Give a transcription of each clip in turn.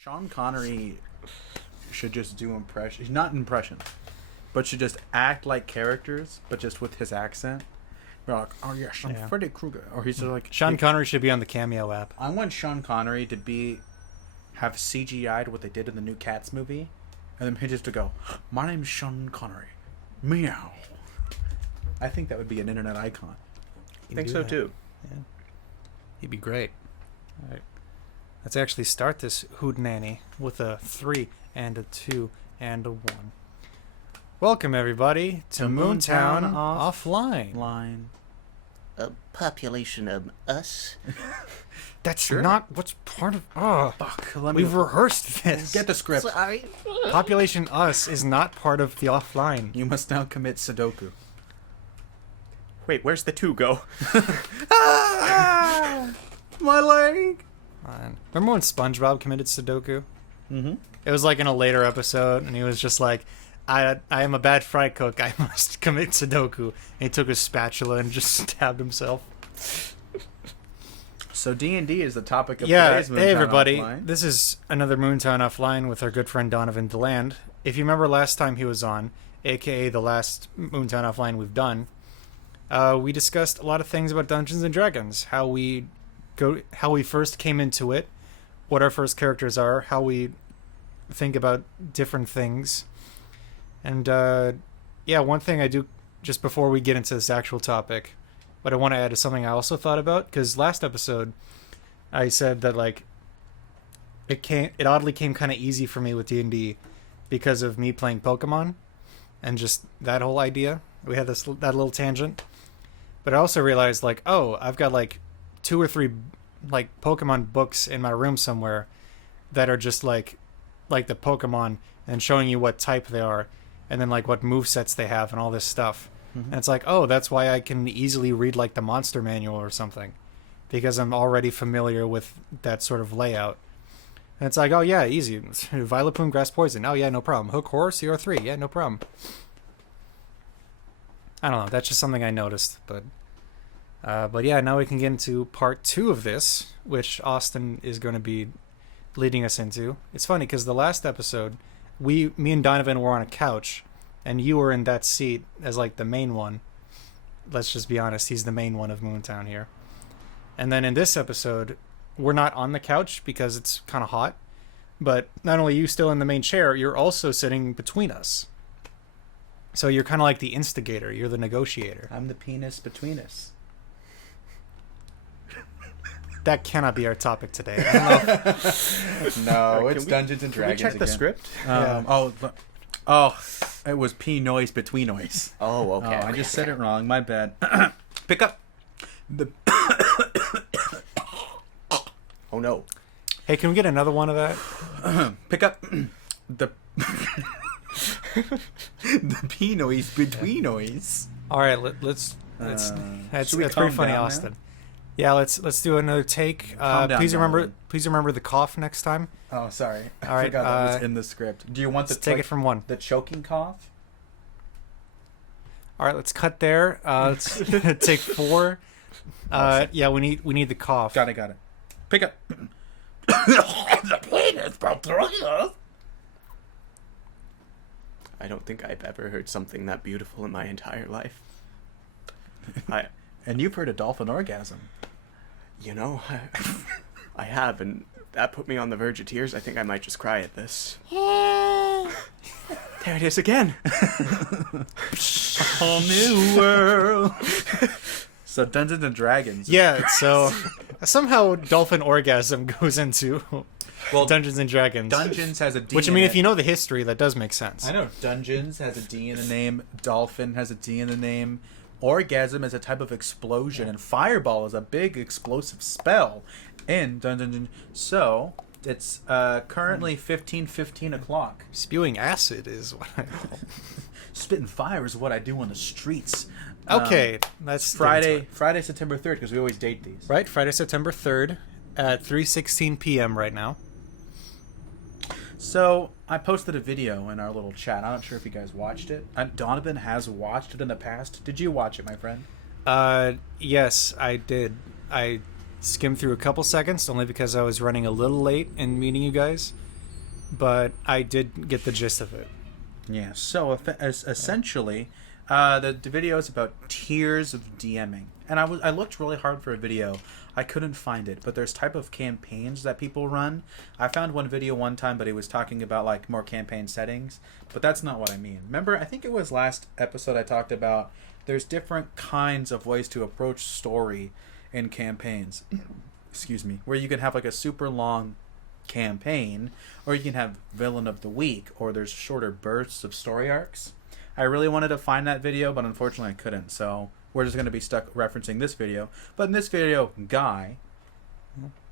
Sean Connery should just do not impressions, but should just act like characters, but just with his accent. They're like, oh yes, I'm Freddy Krueger, or he's just like Sean Connery should be on the Cameo app. I want Sean Connery to have CGI'd what they did in the new Cats movie, and then he just to go, my name's Sean Connery, meow. I think that would be an internet icon. I think so too. Yeah, he'd be great. All right. Let's actually start this hootenanny with a 3 and a 2 and a 1. Welcome, everybody, to MoonTown Offline. A population of us? That's not what's part of... Oh, Fuck, we've rehearsed this. Get the script. Sorry. Population us is not part of the offline. You must now commit Sudoku. Wait, where's the 2 go? Ah! My leg! Remember when SpongeBob committed Sudoku? Mm-hmm. It was like in a later episode, and he was just like, I am a bad fry cook. I must commit Sudoku. And he took his spatula and just stabbed himself. So D&D is the topic of today's MoonTown Hey everybody. Offline. This is another MoonTown Offline with our good friend Donovan DeLand. If you remember last time he was on, aka the last MoonTown Offline we've done, we discussed a lot of things about Dungeons and Dragons, how we first came into it, what our first characters are, how we think about different things. And one thing I do just before we get into this actual topic, what I want to add is something I also thought about, because last episode I said that like it oddly came kind of easy for me with D&D because of me playing Pokemon and just that whole idea. We had that little tangent. But I also realized like, oh, I've got like 2 or 3 like Pokemon books in my room somewhere that are just like the Pokemon and showing you what type they are and then like what movesets they have and all this stuff. Mm-hmm. And it's like, oh, that's why I can easily read like the monster manual or something, because I'm already familiar with that sort of layout. And it's like, oh yeah, easy. Vileplume, Grass Poison. Oh yeah, no problem. Hook Horse, CR3. Yeah, no problem. I don't know. That's just something I noticed, but yeah, now we can get into part 2 of this, which Austin is going to be leading us into. It's funny because the last episode, me and Donovan were on a couch, and you were in that seat as like the main one. Let's just be honest, he's the main one of Moontown here. And then in this episode, we're not on the couch because it's kind of hot, but not only are you still in the main chair, you're also sitting between us. So you're kind of like the instigator. You're the negotiator. I'm the penis between us. That cannot be our topic today. I don't know No, it's Dungeons and Dragons. Can we check the again. script? Oh, it was P noise between noise. Oh, okay. I just said it wrong. My bad. Pick up the. Oh no. Hey, can we get another one of that? Pick up the. The P noise between noise. All right, let's. That's should we pretty calm funny, down Austin. Yeah, let's do another take. Calm down, Please Donovan. remember the cough next time. Oh, sorry. All right, I forgot that was in the script. Do you want Let's take it from 1. the choking cough? All right, let's cut there. Let's take 4. Yeah, we need the cough. Got it. Pick up. The penis between us. I don't think I've ever heard something that beautiful in my entire life. And you've heard a dolphin orgasm. You know, I have, and that put me on the verge of tears. I think I might just cry at this. There it is again. Whole new world. So Dungeons and Dragons. Yeah, so somehow dolphin orgasm goes into Dungeons and Dragons. Dungeons has a D. Which, I mean, if you know the history, that does make sense. I know Dungeons has a D in the name. Dolphin has a D in the name. Orgasm is a type of explosion, and Fireball is a big explosive spell in Dungeons. So it's currently 15 o'clock. Spewing acid is what I know. Spitting fire is what I do on the streets. Okay, that's Friday, September 3rd, because we always date these. Right, Friday, September 3rd at 3:16 p.m. right now. So I posted a video in our little chat. I'm not sure if you guys watched it. Donovan has watched it in the past. Did you watch it, my friend? Yes, I did. I skimmed through a couple seconds, only because I was running a little late in meeting you guys. but I did get the gist of it. Yeah, so essentially, the video is about tiers of DMing, and I looked really hard for a video. I couldn't find it, but there's type of campaigns that people run. I found one video one time, but it was talking about like more campaign settings, but that's not what I mean. Remember, I think it was last episode I talked about there's different kinds of ways to approach story in campaigns. Excuse me, where you can have like a super long campaign, or you can have villain of the week, or there's shorter bursts of story arcs. I really wanted to find that video, but unfortunately I couldn't, so we're just going to be stuck referencing this video. But in this video, Guy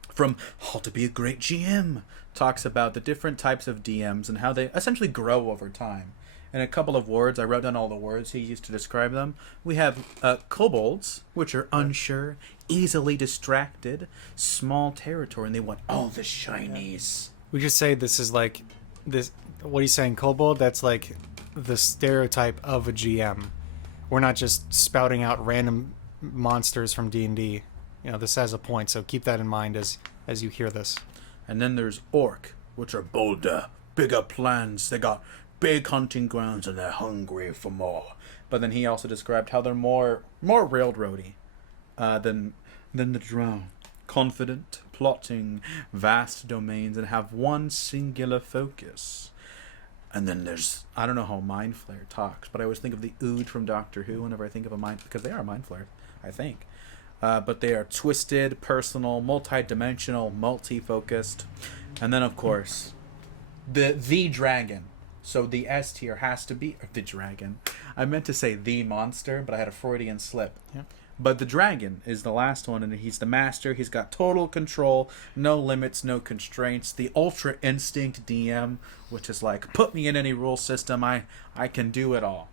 from How to Be a Great GM talks about the different types of DMs and how they essentially grow over time. In a couple of words, I wrote down all the words he used to describe them. We have kobolds, which are unsure, easily distracted, small territory, and they want all the shinies. We should say this is like this. What he's saying, kobold. That's like the stereotype of a GM. We're not just spouting out random monsters from D&D. You know, this has a point, so keep that in mind as you hear this. And then there's orc, which are bolder, bigger plans. They got big hunting grounds and they're hungry for more. But then he also described how they're more railroady than the drow. Confident, plotting, vast domains, and have one singular focus. And then there's, I don't know how Mind Flayer talks, but I always think of the Ood from Doctor Who whenever I think of a Mind, because they are Mind Flayer, I think. But they are twisted, personal, multi-dimensional, multi-focused. And then, of course, the dragon. So the S tier has to be the dragon. I meant to say the monster, but I had a Freudian slip. Yeah. But the dragon is the last one, and he's the master. He's got total control, no limits, no constraints. The ultra instinct DM, which is like, put me in any rule system, I can do it all.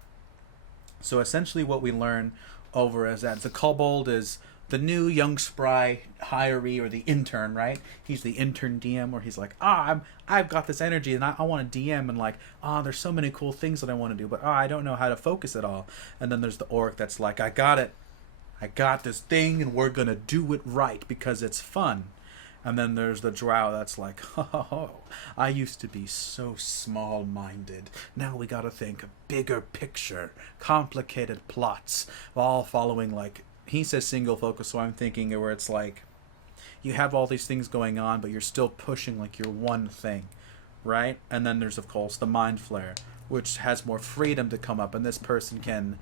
So essentially what we learn over is that the kobold is the new young spry hiree, or the intern, right? He's the intern DM, where he's like, I've got this energy and I want to DM, and like, there's so many cool things that I want to do, but I don't know how to focus it all. And then there's the orc that's like, I got it. I got this thing and we're gonna do it right because it's fun. And then there's the drow that's like, I used to be so small-minded. Now we gotta think a bigger picture, complicated plots, all following, like, he says single focus, so I'm thinking where it's like, you have all these things going on, but you're still pushing like your one thing, right? And then there's, of course, the Mind Flayer, which has more freedom to come up, and this person can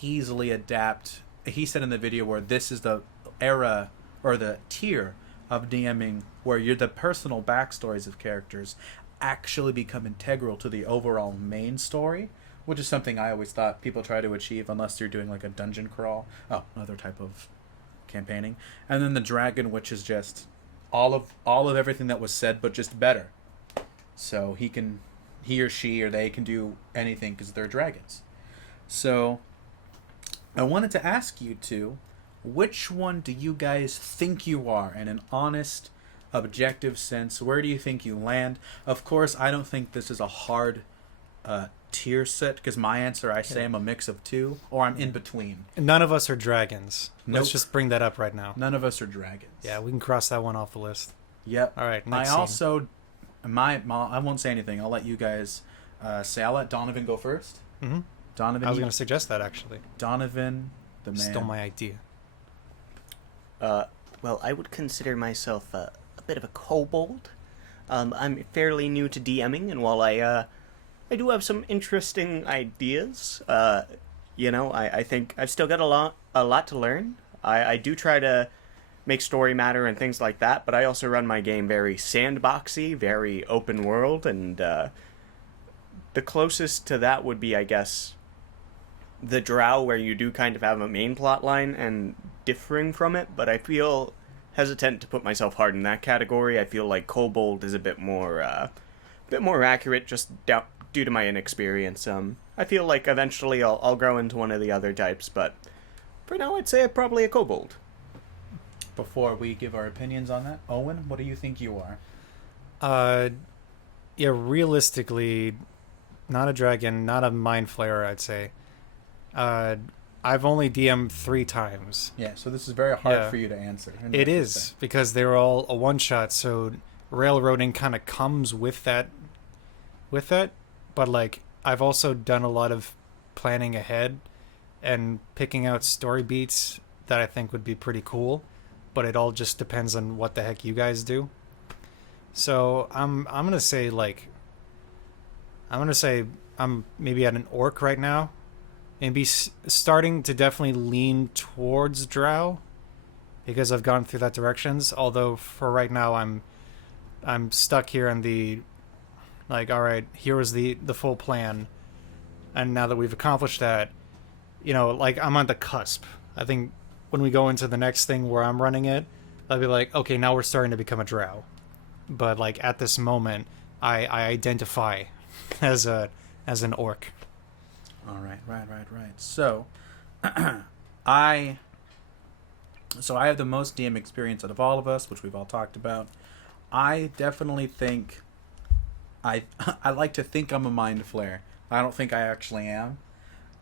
easily adapt. He said in the video where this is the era, or the tier of DMing, where the personal backstories of characters actually become integral to the overall main story, which is something I always thought people try to achieve unless you're doing like a dungeon crawl. Oh, another type of campaigning. And then the dragon, which is just all of everything that was said, but just better. So he or she or they can do anything because they're dragons. So I wanted to ask you two, which one do you guys think you are in an honest, objective sense? Where do you think you land? Of course, I don't think this is a hard tier set, because my answer, I say I'm a mix of two, or I'm in between. None of us are dragons. Nope. Let's just bring that up right now. None of us are dragons. Yeah, we can cross that one off the list. Yep. All right, I next scene. also, I won't say anything. I'll let you guys say. I'll let Donovan go first. Mm-hmm. Donovan. I was going to suggest that, actually. Donovan, the man. Stole my idea. Well, I would consider myself a bit of a kobold. I'm fairly new to DMing, and while I do have some interesting ideas, I think I've still got a lot to learn. I do try to make story matter and things like that, but I also run my game very sandboxy, very open world, and the closest to that would be, I guess, the Drow, where you do kind of have a main plot line and differing from it, but I feel hesitant to put myself hard in that category. I feel like Kobold is a bit more accurate, just due to my inexperience. I feel like eventually I'll grow into one of the other types, but for now I'd say I'm probably a Kobold. Before we give our opinions on that, Owen, what do you think you are? Yeah, realistically, not a dragon, not a Mind Flayer, I'd say. I've only DM'd 3 times. Yeah, so this is very hard for you to answer. It is, because they were all a one-shot, so railroading kind of comes with that with that, but like I've also done a lot of planning ahead and picking out story beats that I think would be pretty cool, but it all just depends on what the heck you guys do. So I'm gonna say like I'm maybe at an orc right now, and be starting to definitely lean towards drow because I've gone through that directions. Although for right now I'm stuck here in the like, all right, here was the full plan, and now that we've accomplished that, like I'm on the cusp. I think when we go into the next thing where I'm running it, I'll be like, okay, now we're starting to become a drow. But like at this moment, I identify as an orc. All right. So, I have the most DM experience out of all of us, which we've all talked about. I definitely think I like to think I'm a mind flayer. I don't think I actually am.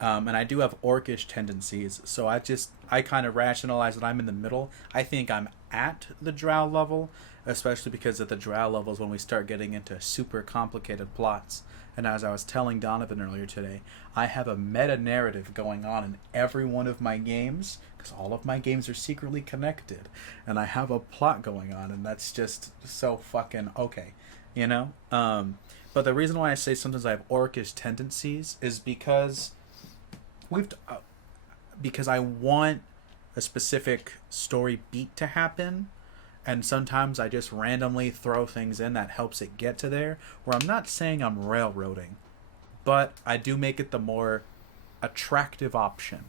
And I do have orcish tendencies, so I kind of rationalize that I'm in the middle. I think I'm at the drow level, especially because at the drow level is when we start getting into super complicated plots. And as I was telling Donovan earlier today, I have a meta-narrative going on in every one of my games, because all of my games are secretly connected. And I have a plot going on, and that's just so fucking okay, But the reason why I say sometimes I have orcish tendencies is because because I want a specific story beat to happen, and sometimes I just randomly throw things in that helps it get to there, where I'm not saying I'm railroading, but I do make it the more attractive option.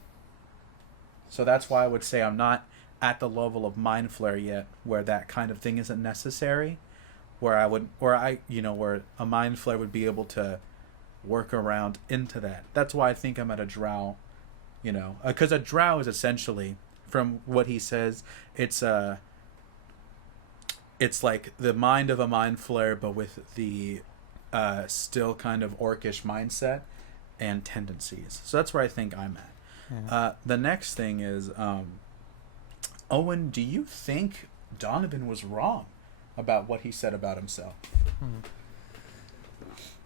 So that's why I would say I'm not at the level of Mind Flare yet, where that kind of thing isn't necessary, where a Mind Flare would be able to work around into that. That's why I think I'm at a drow, because a drow is essentially, from what he says, it's like the mind of a mind flare, but with the still kind of orcish mindset and tendencies. So that's where I think I'm at. Yeah. The next thing is, Owen, do you think Donovan was wrong about what he said about himself?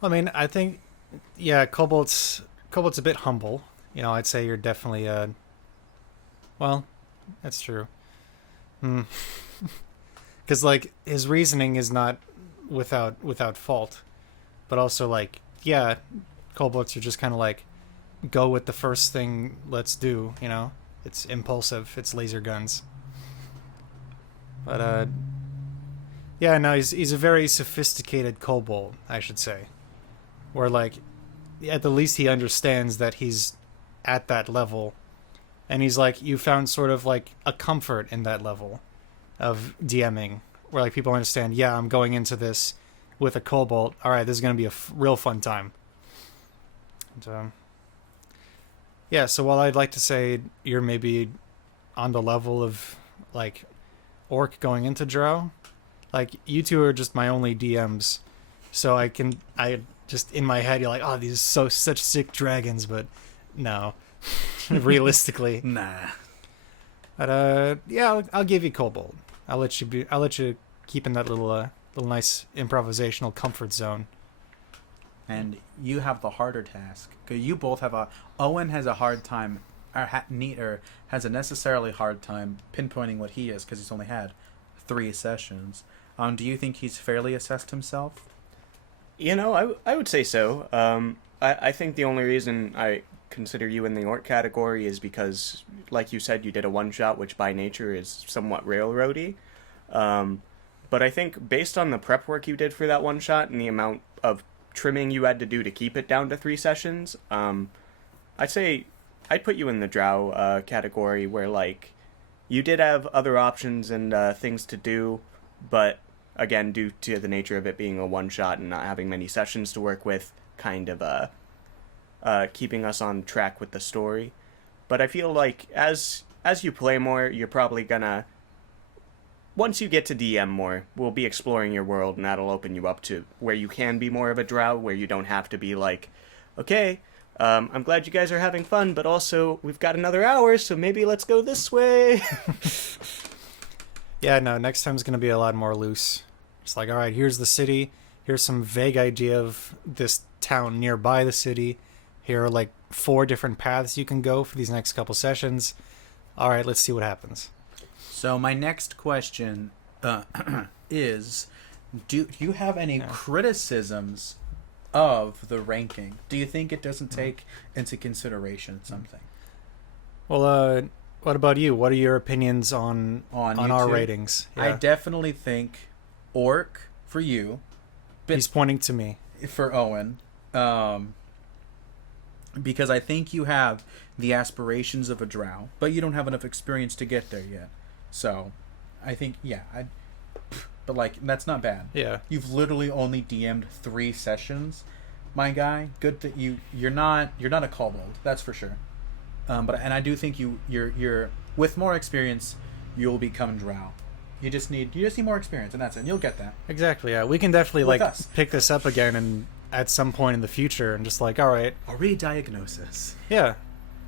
I mean, I think, yeah, Cobalt's a bit humble. I'd say you're definitely well, that's true. Because like his reasoning is not without fault, but also like, yeah, Cobalts are just kind of like, go with the first thing, let's do. It's impulsive, it's laser guns. But yeah, no, he's a very sophisticated kobold, I should say, where like at the least he understands that he's at that level, and he's like, you found sort of like a comfort in that level of DMing, where like people understand, yeah, I'm going into this with a kobold, all right, this is going to be a real fun time. And, yeah, so while I'd like to say you're maybe on the level of like orc going into drow, like you two are just my only DMs, so I just in my head you're like, oh, these are such sick dragons, but no. Realistically, nah. But yeah, I'll give you kobold. I'll let you keep in that little nice improvisational comfort zone. And you have the harder task, because you both have Owen has a hard time, or has a necessarily hard time pinpointing what he is, because he's only had 3 sessions. Do you think he's fairly assessed himself? I would say so. I think the only reason I consider you in the orc category is because, like you said, you did a one-shot, which by nature is somewhat railroady. But I think based on the prep work you did for that one-shot and the amount of trimming you had to do to keep it down to 3 sessions, I'd say I'd put you in the drow category, where like you did have other options and things to do, but again, due to the nature of it being a one-shot and not having many sessions to work with, kind of keeping us on track with the story. But I feel like as you play more, you're probably gonna, once you get to DM more, we'll be exploring your world, and that'll open you up to where you can be more of a drow, where you don't have to be like, okay, I'm glad you guys are having fun, but also we've got another hour, so maybe let's go this way. Yeah, no, next time's gonna be a lot more loose. It's like, all right, here's the city, here's some vague idea of this town nearby the city. Here are like 4 different paths you can go for these next couple sessions. All right, let's see what happens. So my next question is, do you have any criticisms of the ranking? Do you think it doesn't take into consideration something? Well, what about you? What are your opinions on our YouTube? ratings? I definitely think Orc for you. He's pointing to me. For Owen. Because I think you have the aspirations of a drow, but you don't have enough experience to get there yet. So, I think, but like, that's not bad. Yeah. You've literally only DM'd 3 sessions, my guy. Good that you're not a kobold, that's for sure. And I do think you're with more experience, you'll become drow. You just need more experience, and that's it. And you'll get that. Exactly. Yeah, we can definitely With us. pick this up again and at some point in the future, and just like, all right, A re-diagnosis. yeah,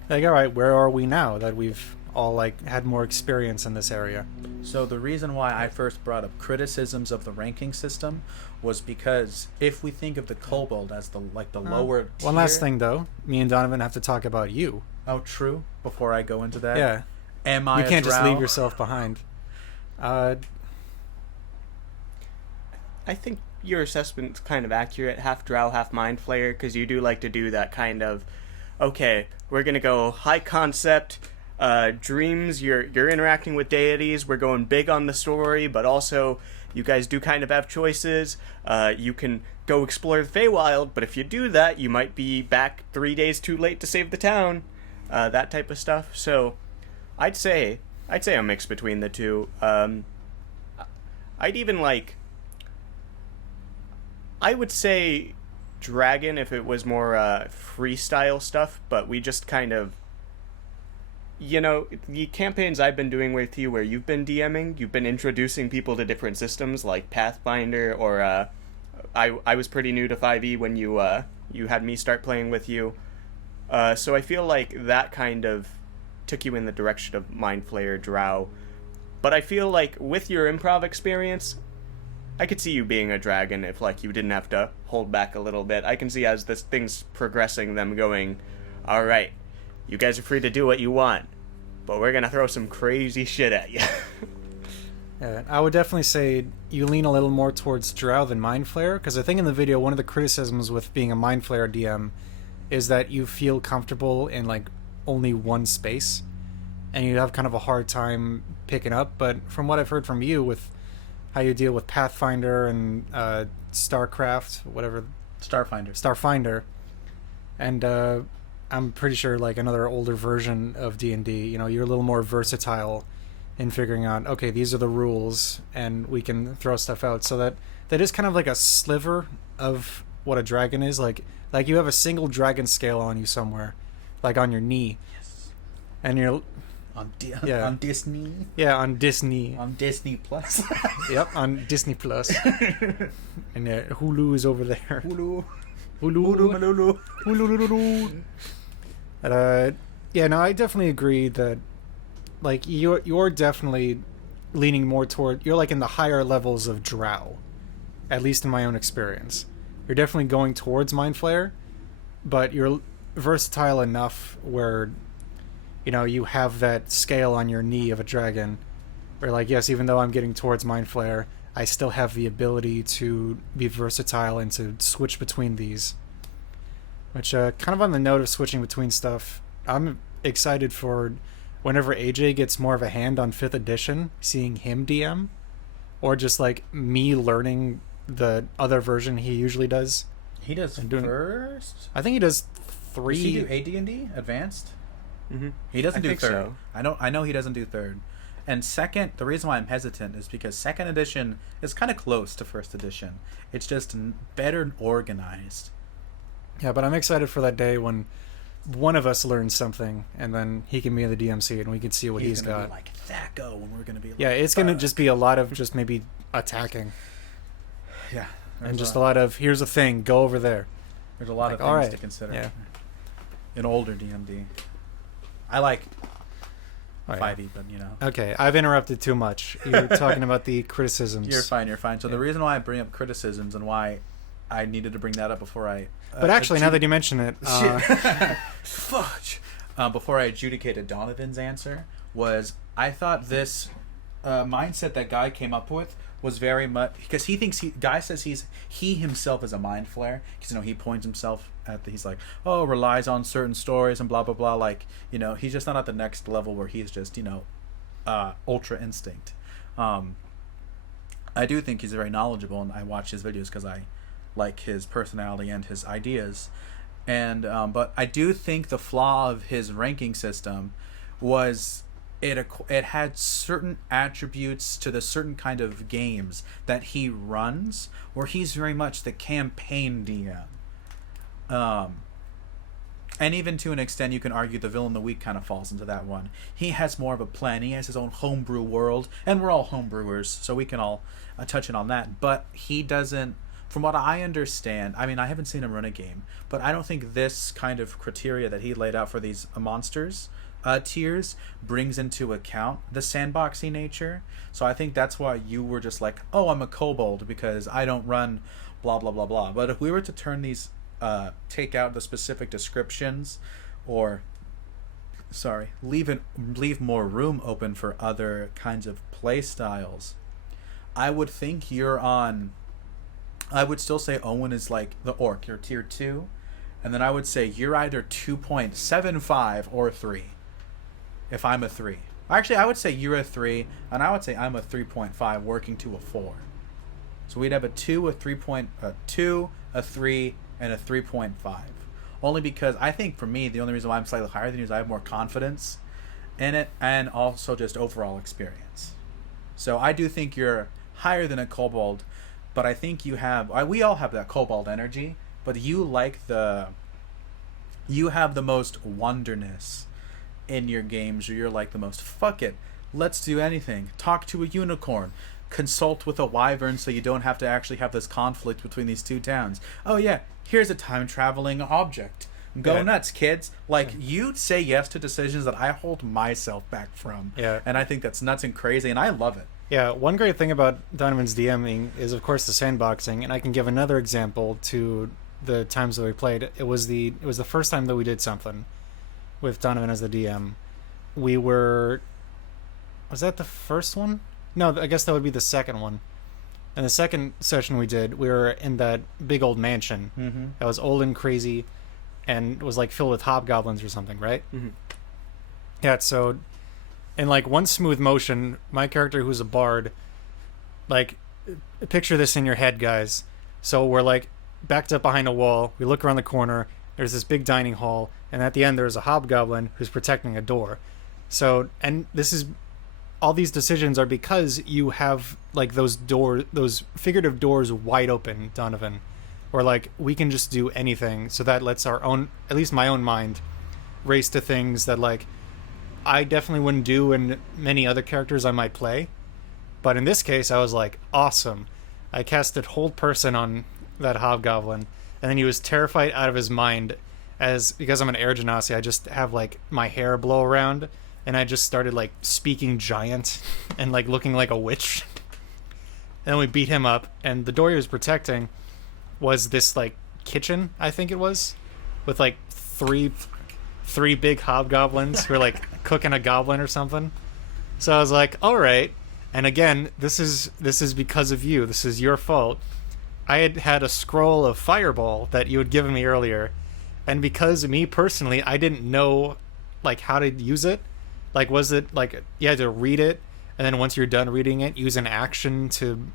like, all right, where are we now that we've all like had more experience in this area? So the reason why I first brought up criticisms of the ranking system was because if we think of the kobold as the lower tier, One last thing though, me and Donovan have to talk about you. Oh, true. Before I go into that, Yeah, am I? you can't a just drow? leave yourself behind. I think your assessment's kind of accurate, half drow, half mind flayer, because you do like to do that kind of, okay, we're gonna go high concept, dreams, you're interacting with deities, we're going big on the story, but also you guys do kind of have choices. You can go explore the Feywild, but if you do that, you might be back 3 days too late to save the town, that type of stuff. So I'd say a mix between the two. I'd even like, I would say Dragon if it was more freestyle stuff, but we just kind of, the campaigns I've been doing with you where you've been DMing, you've been introducing people to different systems like Pathfinder, or I was pretty new to 5e when you had me start playing with you. So I feel like that kind of took you in the direction of Mind Flayer Drow. But I feel like with your improv experience, I could see you being a dragon if like you didn't have to hold back a little bit. I can see as this thing's progressing, them going, all right, you guys are free to do what you want, but we're gonna throw some crazy shit at you. Yeah, I would definitely say you lean a little more towards Drow than Mind Flayer, because I think in the video one of the criticisms with being a Mind Flayer DM is that you feel comfortable in like only one space, and you have kind of a hard time picking up. But from what I've heard from you with how you deal with Pathfinder and Starcraft, whatever, Starfinder, and I'm pretty sure like another older version of D&D, you're a little more versatile in figuring out, okay, these are the rules, and we can throw stuff out. So that is kind of like a sliver of what a dragon is. Like you have a single dragon scale on you somewhere, like on your knee. Yes. And you're on Disney. Yeah, on Disney. On Disney Plus. Yep, on Disney Plus. And Hulu is over there. Hulu. Yeah, no, I definitely agree that like you're definitely leaning more toward, you're like in the higher levels of Drow, at least in my own experience. You're definitely going towards Mind Flayer, but you're versatile enough where you have that scale on your knee of a dragon where like, yes, even though I'm getting towards Mind Flayer, I still have the ability to be versatile and to switch between these. Which kind of on the note of switching between stuff, I'm excited for whenever AJ gets more of a hand on 5th edition, seeing him DM, or just like me learning the other version he usually does. He does first? I think he does 3. Does he do AD&D Advanced? Mm-hmm. He doesn't do 3rd. So. I know he doesn't do 3rd. And 2nd, the reason why I'm hesitant is because 2nd edition is kind of close to 1st edition. It's just better organized. Yeah, but I'm excited for that day when one of us learns something, and then he can be in the DMC, and we can see what he's got. Be like Thaco, and we're gonna be. Like, yeah, it's gonna just be a lot of just maybe attacking. Yeah, and just a lot of here's a thing, go over there. There's a lot of things to consider. Yeah. An older DMD. I like 5e, yeah. but Okay, I've interrupted too much. You're talking about the criticisms. You're fine. So the reason why I bring up criticisms and why I needed to bring that up before I. But actually, now that you mention it, fudge. Before I adjudicated Donovan's answer, I thought this mindset that Guy came up with was very much because Guy says he himself is a mind flayer because he points himself at he's like, oh, relies on certain stories and blah blah blah, like he's just not at the next level where he's just ultra instinct. I do think he's very knowledgeable, and I watch his videos because I like his personality and his ideas. And but I do think the flaw of his ranking system was it had certain attributes to the certain kind of games that he runs, where he's very much the campaign DM. And even to an extent, you can argue the villain of the week kind of falls into that one. He has more of a plan. He has his own homebrew world, and we're all homebrewers, so we can all touch in on that. But he doesn't, from what I understand, I mean, I haven't seen him run a game, but I don't think this kind of criteria that he laid out for these monsters tiers brings into account the sandboxy nature. So I think that's why you were just like, oh, I'm a kobold because I don't run blah blah blah blah. But if we were to turn these take out the specific descriptions, or leave more room open for other kinds of play styles, I would think I would still say Owen is like the orc, you're tier 2, and then I would say you're either 2.75 or 3 if I'm a 3. Actually, I would say you're a 3, and I would say I'm a 3.5 working to a 4. So we'd have a 2, a 3.2, a 3, and a 3.5. Only because I think for me, the only reason why I'm slightly higher than you is I have more confidence in it, and also just overall experience. So I do think you're higher than a kobold, but I think we all have that kobold energy, but you have the most wonderness in your games, or you're like the most, fuck it, let's do anything, talk to a unicorn, consult with a wyvern so you don't have to actually have this conflict between these two towns. Oh yeah, here's a time traveling object. Go nuts, kids. Like, you say yes to decisions that I hold myself back from. Yeah. And I think that's nuts and crazy, and I love it. Yeah, one great thing about Donovan's DMing is, of course, the sandboxing, and I can give another example to the times that we played. It was the first time that we did something with Donovan as the DM. Was that the first one? No, I guess that would be the second one. And the second session we did, we were in that big old mansion that was old and crazy, and was like filled with hobgoblins or something, right? Mm-hmm. Yeah, so in like one smooth motion, my character, who's a bard, like, picture this in your head, guys. So we're like backed up behind a wall, we look around the corner, there's this big dining hall, and at the end there's a hobgoblin who's protecting a door. So, and all these decisions are because you have like those figurative doors wide open, Donovan, or like we can just do anything. So that lets our own, at least my own mind, race to things that like I definitely wouldn't do in many other characters I might play. But in this case, I was like, awesome. I casted Hold Person on that hobgoblin, and then he was terrified out of his mind because I'm an air genasi, I just have like my hair blow around, and I just started like speaking giant and like looking like a witch. And then we beat him up, and the door he was protecting was this like kitchen, I think it was, with like three big hobgoblins who were like cooking a goblin or something. So I was like, all right. And again, this is because of you. This is your fault. I had a scroll of Fireball that you had given me earlier, and because me personally, I didn't know like how to use it. Like, was it like you had to read it, and then once you're done reading it, use an action to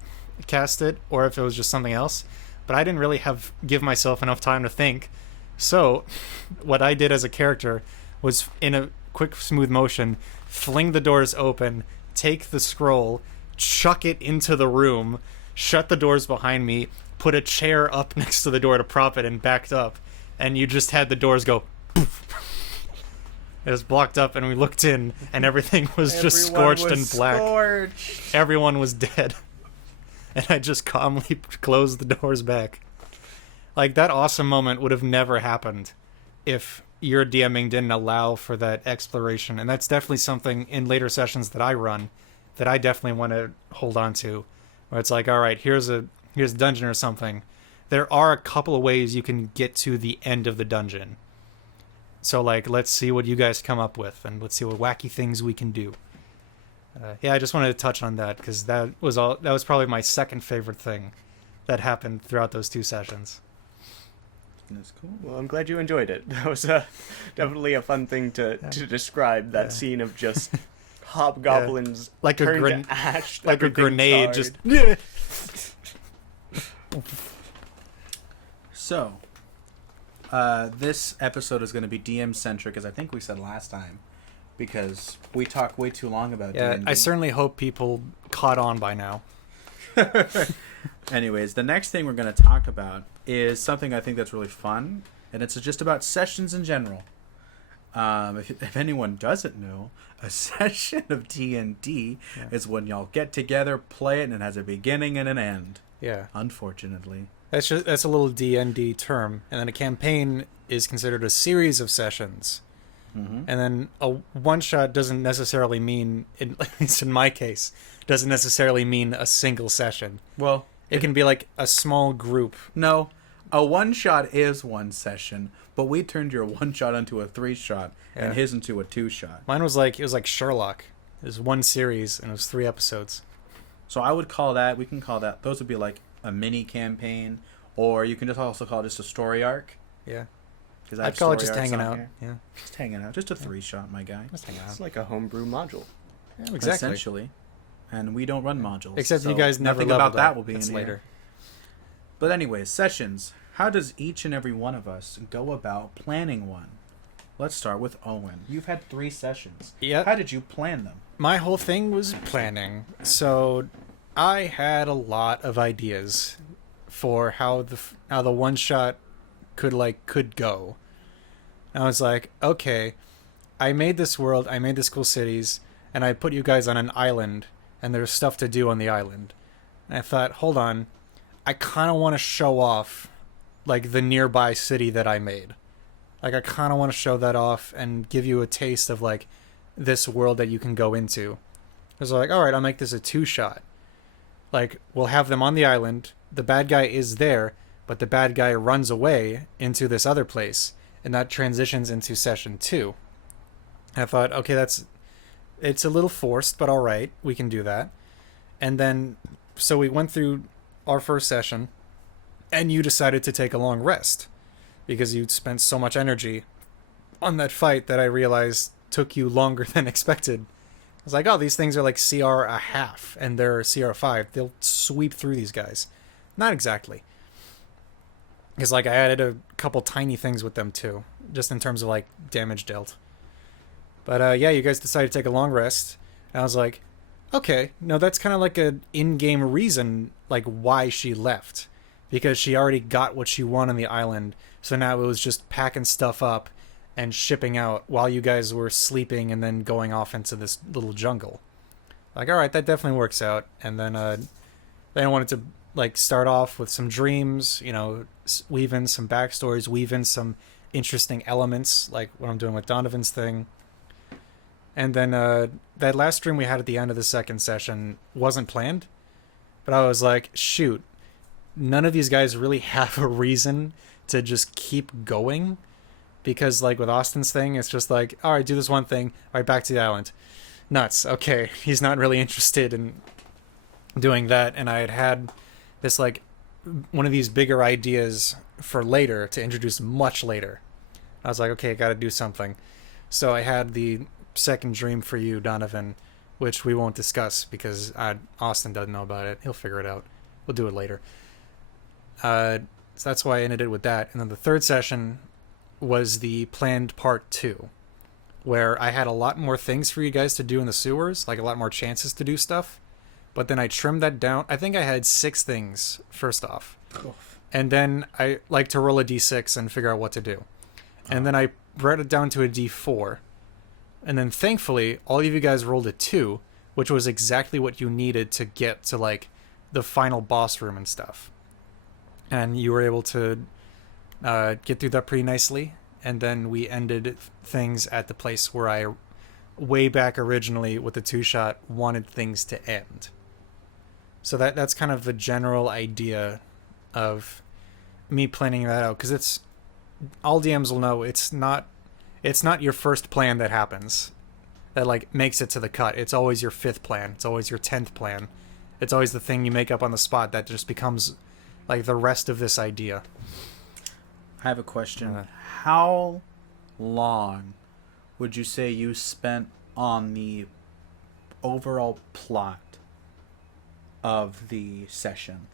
cast it, or if it was just something else? But I didn't really give myself enough time to think. So what I did as a character was, in a quick, smooth motion, fling the doors open, take the scroll, chuck it into the room, shut the doors behind me, put a chair up next to the door to prop it, and backed up. And you just had the doors go poof. It was blocked up, and we looked in, and everything was just scorched and black. Scorched. Everyone was dead. And I just calmly closed the doors back. Like, that awesome moment would have never happened if your DMing didn't allow for that exploration. And that's definitely something in later sessions that I run that I definitely want to hold on to. Where it's like, all right, here's a dungeon or something. there are a couple of ways you can get to the end of the dungeon. So, like, let's see what you guys come up with, and let's see what wacky things we can do. Yeah, I just wanted to touch on that, because that was probably my second favorite thing that happened throughout those 2 sessions. That's cool. Well, I'm glad you enjoyed it. That was definitely a fun thing to describe, that scene of just hobgoblins like turned to ash. Like a grenade, just... So, this episode is going to be DM-centric, as I think we said last time, because we talk way too long about D&D. I certainly hope people caught on by now. Anyways, the next thing we're going to talk about is something I think that's really fun, and it's just about sessions in general. If anyone doesn't know, a session of D&D is when y'all get together, play it, and it has a beginning and an end. Yeah. Unfortunately. That's a little D&D term. And then a campaign is considered a series of sessions. Mm-hmm. And then a one-shot doesn't necessarily mean, at least in my case, doesn't necessarily mean a single session. Well, it can be like a small group. No, a one-shot is one session, but we turned your one-shot into a 3-shot and his into a 2-shot. Mine was like, it was like Sherlock. It was one series and it was 3 episodes. So I would call that, we can call that, those would be like a mini campaign, or you can just also call it just a story arc. Yeah. I'd call it just hanging out. Yeah. Just hanging out. Just a 3-shot, my guy. Just hanging out. It's like a homebrew module. Yeah, exactly. Essentially. And we don't run modules. Except so you guys never nothing leveled about that up. will be That's in later. here. But anyways, sessions. How does each and every one of us go about planning one? Let's start with Owen. You've had 3 sessions. Yep. How did you plan them? My whole thing was planning. So I had a lot of ideas for how the one shot could go. And I was like, okay, I made this world, I made this cool cities, and I put you guys on an island, and there's stuff to do on the island. And I thought, hold on, I kind of want to show off like the nearby city that I made. Like, I kind of want to show that off and give you a taste of like this world that you can go into. I was like, all right, I'll make this a 2-shot. Like, we'll have them on the island. The bad guy is there, but the bad guy runs away into this other place, and that transitions into session 2. I thought, okay, it's a little forced, but all right, we can do that. And then, so we went through our first session, and you decided to take a long rest because you'd spent so much energy on that fight that I realized took you longer than expected. I was like, oh, these things are like CR a half, and they're CR 5. They'll sweep through these guys. Not exactly. Because like I added a couple tiny things with them too, just in terms of like damage dealt. But yeah, you guys decided to take a long rest, and I was like, okay, no, that's kind of like an in-game reason, like why she left, because she already got what she wanted on the island. So now it was just packing stuff up and shipping out while you guys were sleeping and then going off into this little jungle. Like, all right, that definitely works out. And then I wanted to like start off with some dreams, you know, weave in some backstories, weave in some interesting elements, like what I'm doing with Donovan's thing. And then that last dream we had at the end of the second session wasn't planned, but I was like, shoot, none of these guys really have a reason to just keep going, because like with Austin's thing, it's just like, all right, do this one thing, all right, back to the island. Nuts. Okay, he's not really interested in doing that. And I had this like one of these bigger ideas for later to introduce much later. I was like, okay, I got to do something. So I had the second dream for you, Donovan, which we won't discuss because Austin doesn't know about it. He'll figure it out. We'll do it later. So that's why I ended it with that. And then the third session was the planned part 2, where I had a lot more things for you guys to do in the sewers, like a lot more chances to do stuff. But then I trimmed that down. I think I had 6 things first off. Oof. And then I like to roll a d6 and figure out what to do. And then I brought it down to a d4. And then thankfully, all of you guys rolled a 2, which was exactly what you needed to get to like the final boss room and stuff. And you were able to get through that pretty nicely. And then we ended things at the place where I, way back originally with the 2-shot, wanted things to end. So that's kind of the general idea of me planning that out, because it's all DMs will know it's not your first plan that happens that like makes it to the cut. It's always your fifth plan. It's always your 10th plan. It's always the thing you make up on the spot that just becomes like the rest of this idea. I have a question. How long would you say you spent on the overall plot of the session?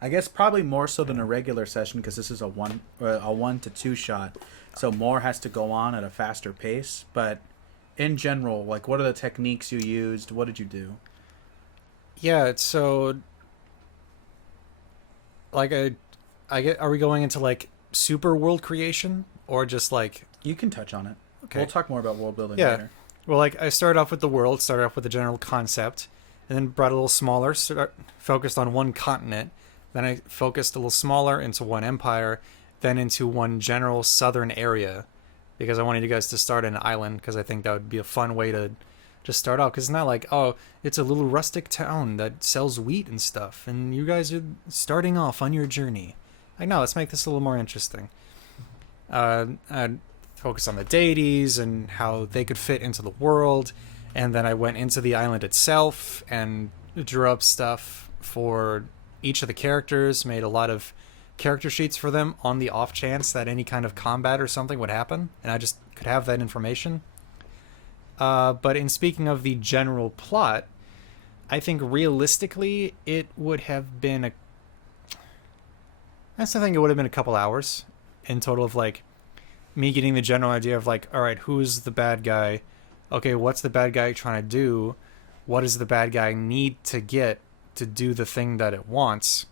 I guess probably more so than a regular session, because this is a 1 to 2 shot, so more has to go on at a faster pace. But in general, like, what are the techniques you used? What did you do? Yeah, so like are we going into like super world creation or just like You can touch on it. okay. We'll talk more about world building Yeah. later. Well, like I started off with the world, started off with the general concept, and then brought it a little smaller, focused on one continent. Then I focused a little smaller into one empire, then into one general southern area, because I wanted you guys to start in an island, because I think that would be a fun way to just start off. Because it's not like, oh, it's a little rustic town that sells wheat and stuff, and you guys are starting off on your journey. Like, no, let's make this a little more interesting. I'd focus on the deities and how they could fit into the world, and then I went into the island itself and drew up stuff for each of the characters, made a lot of character sheets for them on the off chance that any kind of combat or something would happen, and I just could have that information. But in speaking of the general plot, I think realistically it would have been I think it would have been a couple hours in total of like me getting the general idea of like, all right, who's the bad guy? Okay, what's the bad guy trying to do? What does the bad guy need to get to do the thing that it wants?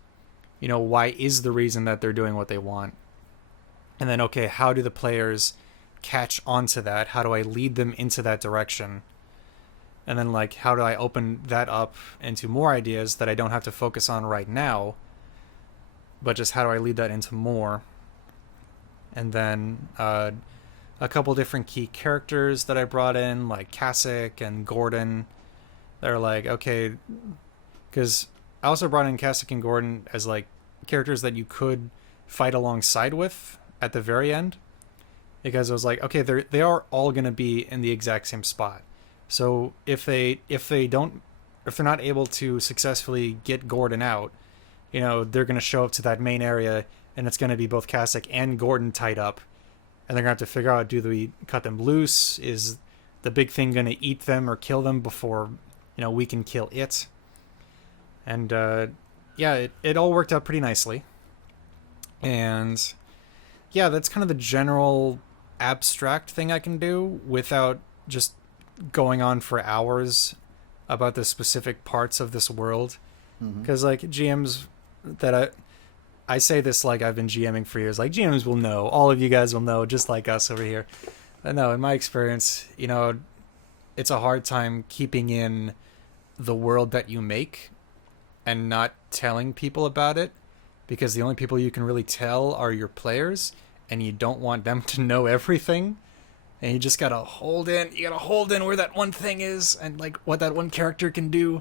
You know, why is the reason that they're doing what they want? And then, okay, how do the players catch onto that? How do I lead them into that direction? And then, like, how do I open that up into more ideas that I don't have to focus on right now, but just how do I lead that into more? And then a couple different key characters that I brought in, like Kasich and Gordon. They're like, okay, because I also brought in Kasich and Gordon as like characters that you could fight alongside with at the very end, because I was like, okay, they are all gonna be in the exact same spot. So if they're not able to successfully get Gordon out, you know, they're gonna show up to that main area, and it's gonna be both Kasich and Gordon tied up, and they're gonna have to figure out, do we cut them loose? Is the big thing gonna eat them or kill them before, you know, we can kill it? And yeah, it all worked out pretty nicely. And yeah, that's kind of the general abstract thing I can do without just going on for hours about the specific parts of this world. Because like GMs that I say this like I've been GMing for years, like GMs will know, all of you guys will know, just like us over here. But no, in my experience, you know, it's a hard time keeping in the world that you make and not telling people about it, because the only people you can really tell are your players, and you don't want them to know everything. And you just gotta hold in where that one thing is and like what that one character can do,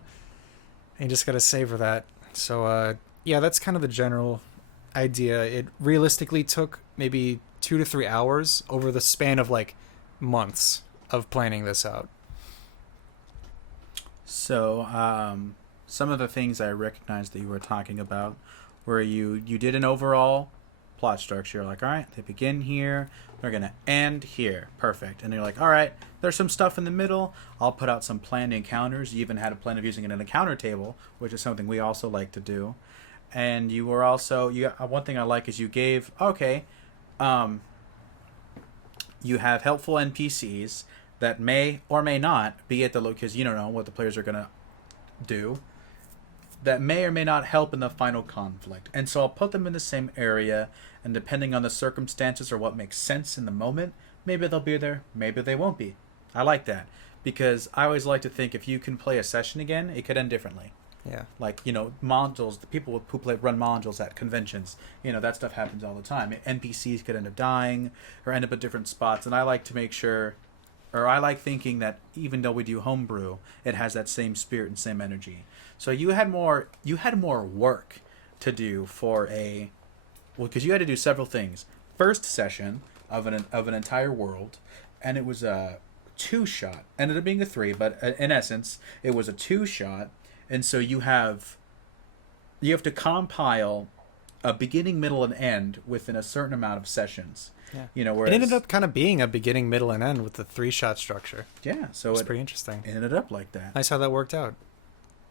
and you just gotta savor that. So yeah, that's kind of the general idea. It realistically took maybe 2 to 3 hours over the span of like months of planning this out. So, some of the things I recognized that you were talking about where you did an overall plot structure. Like, all right, they begin here, they're going to end here. Perfect. And you're like, all right, there's some stuff in the middle. I'll put out some planned encounters. You even had a plan of using it in an encounter table, which is something we also like to do. And you were also, one thing I like is you gave, okay, you have helpful NPCs that may or may not be at the because you don't know what the players are going to do, that may or may not help in the final conflict. And so I'll put them in the same area, and depending on the circumstances or what makes sense in the moment, maybe they'll be there, maybe they won't be. I like that, because I always like to think if you can play a session again, it could end differently. Yeah. Like, you know, modules, the people who run modules at conventions, you know, that stuff happens all the time. NPCs could end up dying or end up at different spots, and I like to make sure, or I like thinking that even though we do homebrew, it has that same spirit and same energy. So you had more work to do for a Well, because you had to do several things. First session of an entire world, and it was a 2-shot. Ended up being a 3, but in essence, it was a 2-shot. And so you have to compile a beginning, middle, and end within a certain amount of sessions. Yeah. Whereas, it ended up kind of being a beginning, middle, and end with the 3-shot structure. Yeah, so It's it pretty interesting. ended up like that. Nice how that worked out.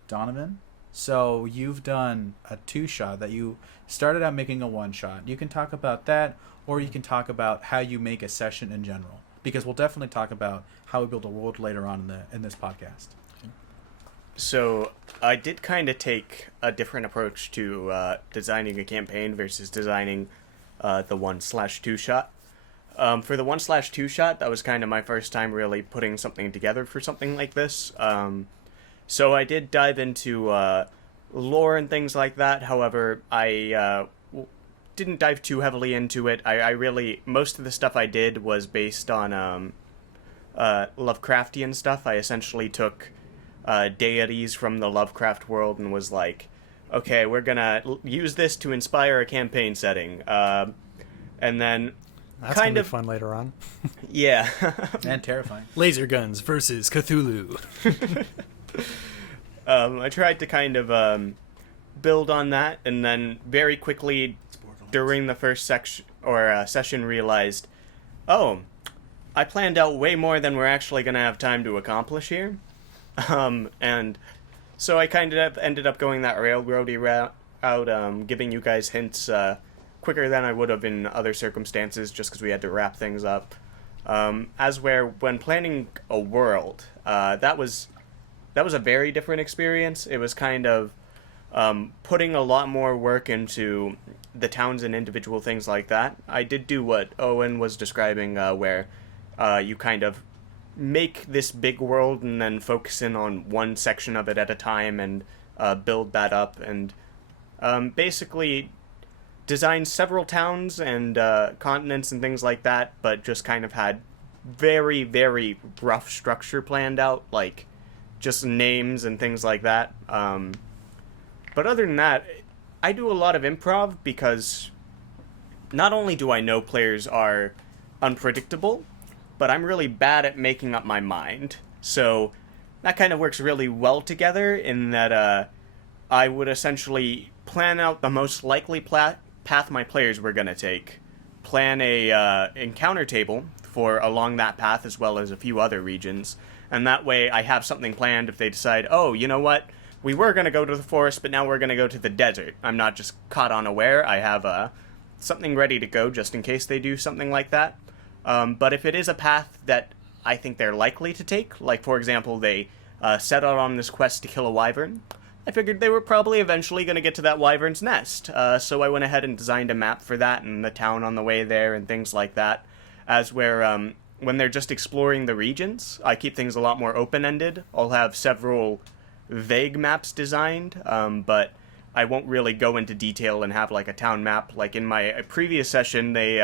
Donovan, so you've done a 2-shot that you started out making a 1-shot. You can talk about that, or you can talk about how you make a session in general, because we'll definitely talk about how we build a world later on in this podcast. So I did kind of take a different approach to designing a campaign versus designing the 1/2 shot. For the 1/2 shot, that was kind of my first time really putting something together for something like this. So I did dive into lore and things like that. However, I didn't dive too heavily into it. I really, most of the stuff I did was based on Lovecraftian stuff. I essentially took deities from the Lovecraft world and was like, okay, we're gonna use this to inspire a campaign setting. And then That's kind gonna of be fun later on. Yeah. And terrifying. Laser guns versus Cthulhu. I tried to kind of build on that, and then very quickly during the first section or session realized, oh, I planned out way more than we're actually going to have time to accomplish here. And so I kind of ended up going that railroady route, giving you guys hints quicker than I would have in other circumstances, just because we had to wrap things up. When planning a world, that was a very different experience. It was kind of putting a lot more work into the towns and individual things like that. I did do what Owen was describing, where you kind of make this big world and then focus in on one section of it at a time and build that up, and basically design several towns and continents and things like that, but just kind of had very, very rough structure planned out, like just names and things like that. But other than that, I do a lot of improv because not only do I know players are unpredictable, but I'm really bad at making up my mind. So that kind of works really well together in that I would essentially plan out the most likely path my players were going to take, plan a encounter table for along that path as well as a few other regions, and that way I have something planned if they decide, oh, you know what, we were going to go to the forest, but now we're going to go to the desert. I'm not just caught unaware. I have something ready to go just in case they do something like that. But if it is a path that I think they're likely to take, like, for example, they set out on this quest to kill a wyvern, I figured they were probably eventually going to get to that wyvern's nest. So I went ahead and designed a map for that and the town on the way there and things like that. When they're just exploring the regions, I keep things a lot more open-ended. I'll have several vague maps designed, but I won't really go into detail and have, like, a town map. Like, in my previous session, they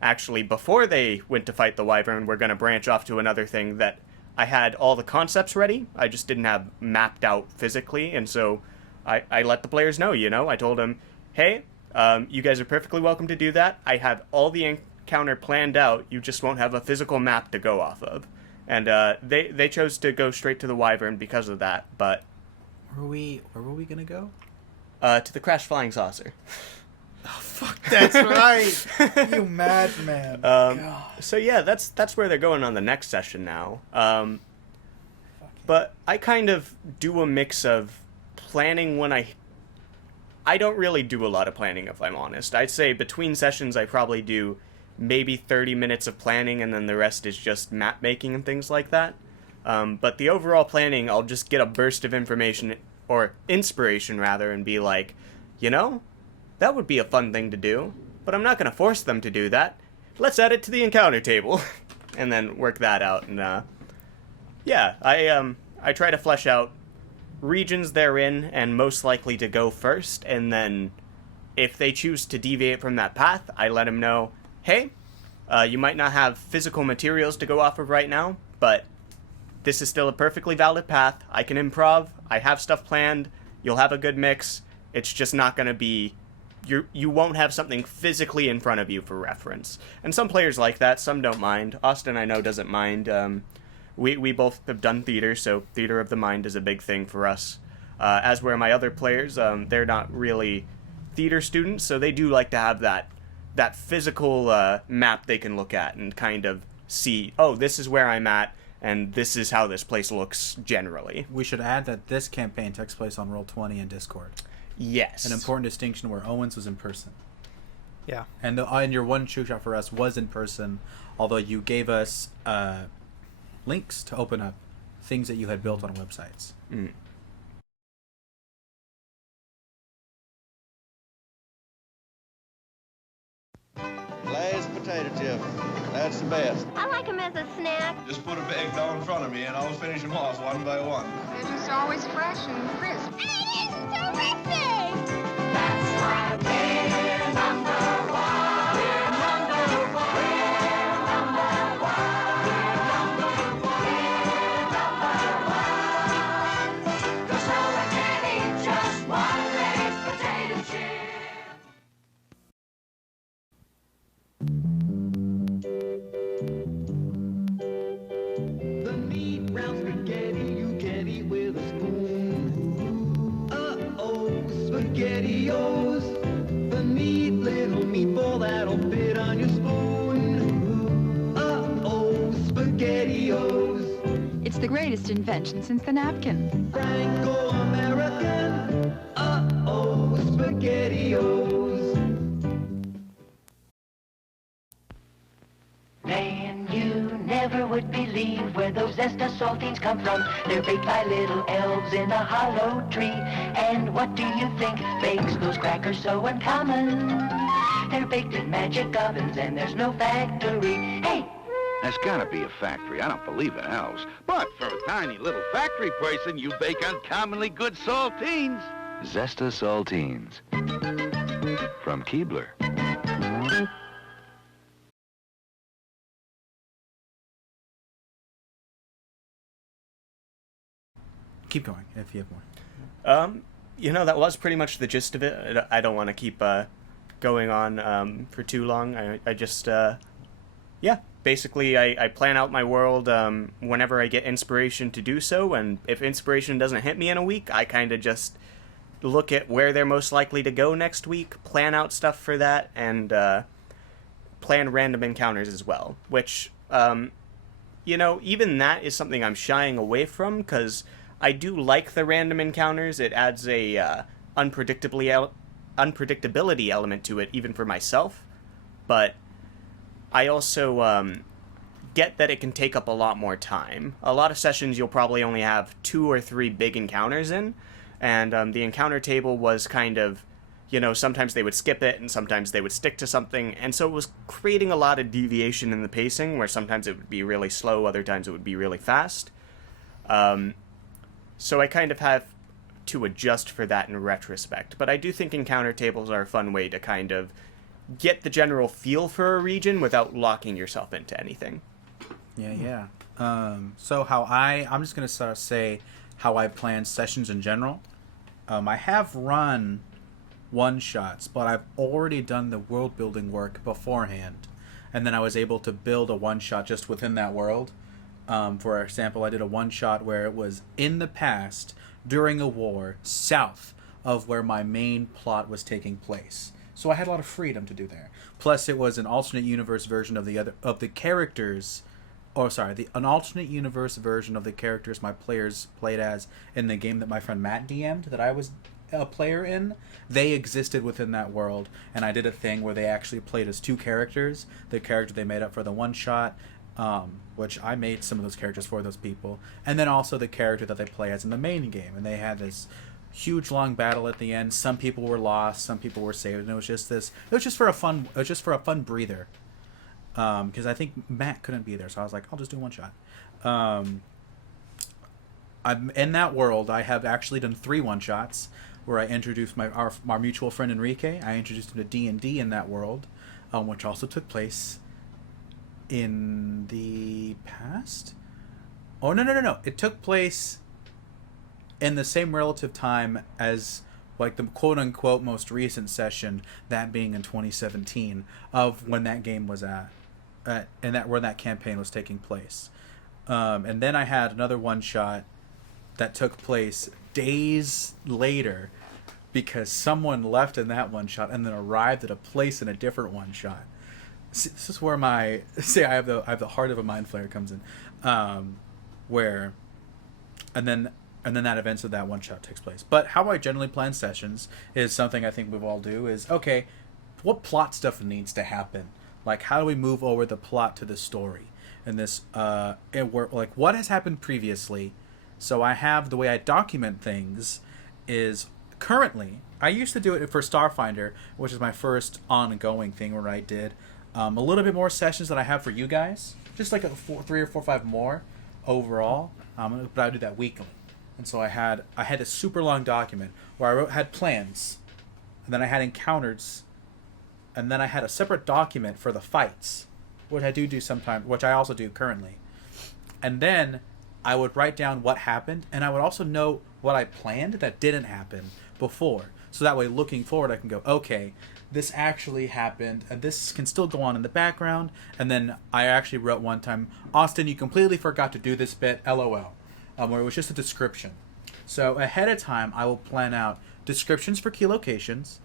actually, before they went to fight the wyvern, were going to branch off to another thing that I had all the concepts ready. I just didn't have mapped out physically, and so I let the players know, I told them, hey, you guys are perfectly welcome to do that. I have all the encounter planned out. You just won't have a physical map to go off of. And they chose to go straight to the wyvern because of that, but... Where were we going to go? To the Crash Flying Saucer. Oh, fuck, that's right! You madman. So yeah, that's where they're going on the next session now. But I kind of do a mix of planning when I don't really do a lot of planning, if I'm honest. I'd say between sessions I probably do maybe 30 minutes of planning, and then the rest is just map making and things like that. But the overall planning, I'll just get a burst of information, or inspiration rather, and be like, that would be a fun thing to do, but I'm not going to force them to do that. Let's add it to the encounter table, and then work that out. And I try to flesh out regions they're in and most likely to go first, and then if they choose to deviate from that path, I let them know, hey, you might not have physical materials to go off of right now, but this is still a perfectly valid path. I can improv. I have stuff planned. You'll have a good mix. It's just not going to be you won't have something physically in front of you for reference. And some players like that, some don't mind. Austin, I know, doesn't mind. We both have done theater, so theater of the mind is a big thing for us. As where my other players, they're not really theater students, so they do like to have that physical map they can look at and kind of see, oh, this is where I'm at, and this is how this place looks generally. We should add that this campaign takes place on Roll20 and Discord. Yes. An important distinction where Owens was in person. Yeah. And your one shoot shot for us was in person, although you gave us links to open up things that you had built on websites. Mm. Lay's potato chips. That's the best. I like them as a snack. Just put a bag down in front of me and I'll finish them off one by one. They're just always fresh and crisp. And it's terrific! That's why we're number one. We're number one. We're number one. We're number one. We're number one. 'Cause no one can eat just one Lay's potato chip. The meat brown spaghetti you can eat with a spoon. Uh-oh, SpaghettiOs. The neat little meatball that'll fit on your spoon. Uh-oh, SpaghettiOs. It's the greatest invention since the napkin. Franco-American. Uh-oh, SpaghettiOs. Man, you never would believe where those Zesta saltines come from. They're baked by little elves in a hollow tree. And what do you think makes those crackers so uncommon? They're baked in magic ovens and there's no factory. Hey! There's gotta be a factory. I don't believe in elves. But for a tiny little factory person, you bake uncommonly good saltines. Zesta saltines. From Keebler. Keep going if you have more. That was pretty much the gist of it. I don't want to keep going on for too long. I just, basically I plan out my world whenever I get inspiration to do so, and if inspiration doesn't hit me in a week, I kind of just look at where they're most likely to go next week, plan out stuff for that, and plan random encounters as well, which, even that is something I'm shying away from, because I do like the random encounters. It adds a unpredictability element to it, even for myself. But I also get that it can take up a lot more time. A lot of sessions you'll probably only have 2 or 3 big encounters in, and the encounter table was kind of, sometimes they would skip it and sometimes they would stick to something, and so it was creating a lot of deviation in the pacing, where sometimes it would be really slow, other times it would be really fast. So I kind of have to adjust for that in retrospect. But I do think encounter tables are a fun way to kind of get the general feel for a region without locking yourself into anything. Yeah. So I'm just going to say how I plan sessions in general. I have run one-shots, but I've already done the world-building work beforehand. And then I was able to build a one-shot just within that world. For example, I did a one-shot where it was in the past, during a war, south of where my main plot was taking place. So I had a lot of freedom to do there. Plus, it was an alternate universe version of an alternate universe version of the characters my players played as in the game that my friend Matt DM'd that I was a player in. They existed within that world, and I did a thing where they actually played as 2 characters. The character they made up for the one-shot, which I made some of those characters for those people, and then also the character that they play as in the main game. And they had this huge long battle at the end. Some people were lost, some people were saved, and it was just for a fun breather. Because I think Matt couldn't be there, so I was like, I'll just do one shot. I'm in that world. I have actually done 3 one-shots where I introduced our mutual friend Enrique. I introduced him to D&D in that world, which also took place in the past. Oh, no. It took place in the same relative time as like the quote unquote most recent session, that being in 2017, of when that game was when that campaign was taking place. And then I had another one shot that took place days later because someone left in that one shot and then arrived at a place in a different one shot. This is where I have the heart of a mind flayer comes in, where, and then that events of that one shot takes place. But how I generally plan sessions is something I think we all do. Is okay, what plot stuff needs to happen? Like, how do we move over the plot to the story? And this, like, what has happened previously? So I have the way I document things is currently. I used to do it for Starfinder, which is my first ongoing thing where I did a little bit more sessions than I have for you guys, just like 3 or 4 or 5 more overall. But I do that weekly, and so I had a super long document where I had plans, and then I had encounters, and then I had a separate document for the fights, which I do sometimes, which I also do currently, and then I would write down what happened, and I would also know what I planned that didn't happen before, so that way looking forward I can go, okay, this actually happened, and this can still go on in the background. And then I actually wrote one time, Austin, you completely forgot to do this bit, LOL, where it was just a description. So ahead of time, I will plan out descriptions for key locations,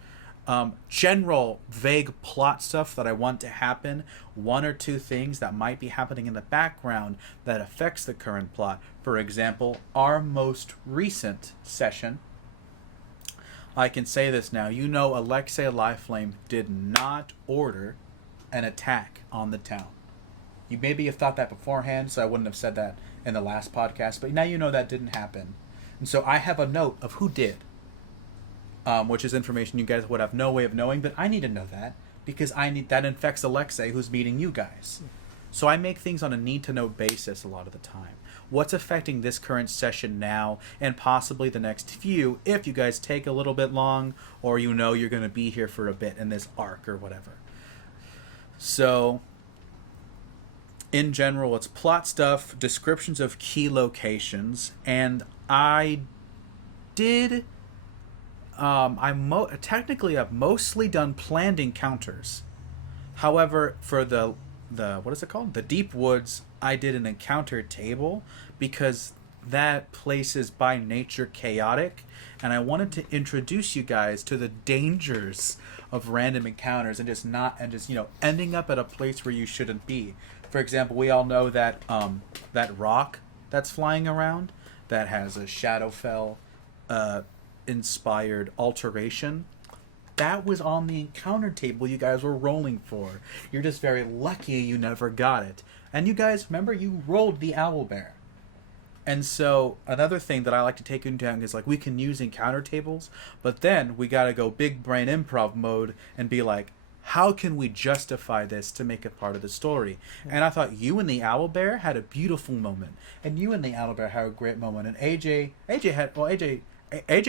general vague plot stuff that I want to happen, 1 or 2 things that might be happening in the background that affects the current plot. For example, our most recent session, I can say this now. You know, Alexei Lifeflame did not order an attack on the town. You maybe have thought that beforehand, so I wouldn't have said that in the last podcast, but now you know that didn't happen. And so I have a note of who did, which is information you guys would have no way of knowing, but I need to know that because that infects Alexei, who's meeting you guys. So I make things on a need-to-know basis a lot of the time. What's affecting this current session now and possibly the next few if you guys take a little bit long or you know you're going to be here for a bit in this arc or whatever. So, in general, it's plot stuff, descriptions of key locations, and I did... technically I've mostly done planned encounters. However, for the what is it called? The Deep Woods, I did an encounter table because that place is by nature chaotic, and I wanted to introduce you guys to the dangers of random encounters and just ending up at a place where you shouldn't be. For example, we all know that that rock that's flying around that has a Shadowfell inspired alteration. That was on the encounter table you guys were rolling for. You're just very lucky you never got it. And you guys, remember, you rolled the owlbear. And so another thing that I like to take into account is, like, we can use encounter tables, but then we got to go big brain improv mode and be like, how can we justify this to make it part of the story? And I thought you and the owlbear had a beautiful moment. And you and the owlbear had a great moment. And AJ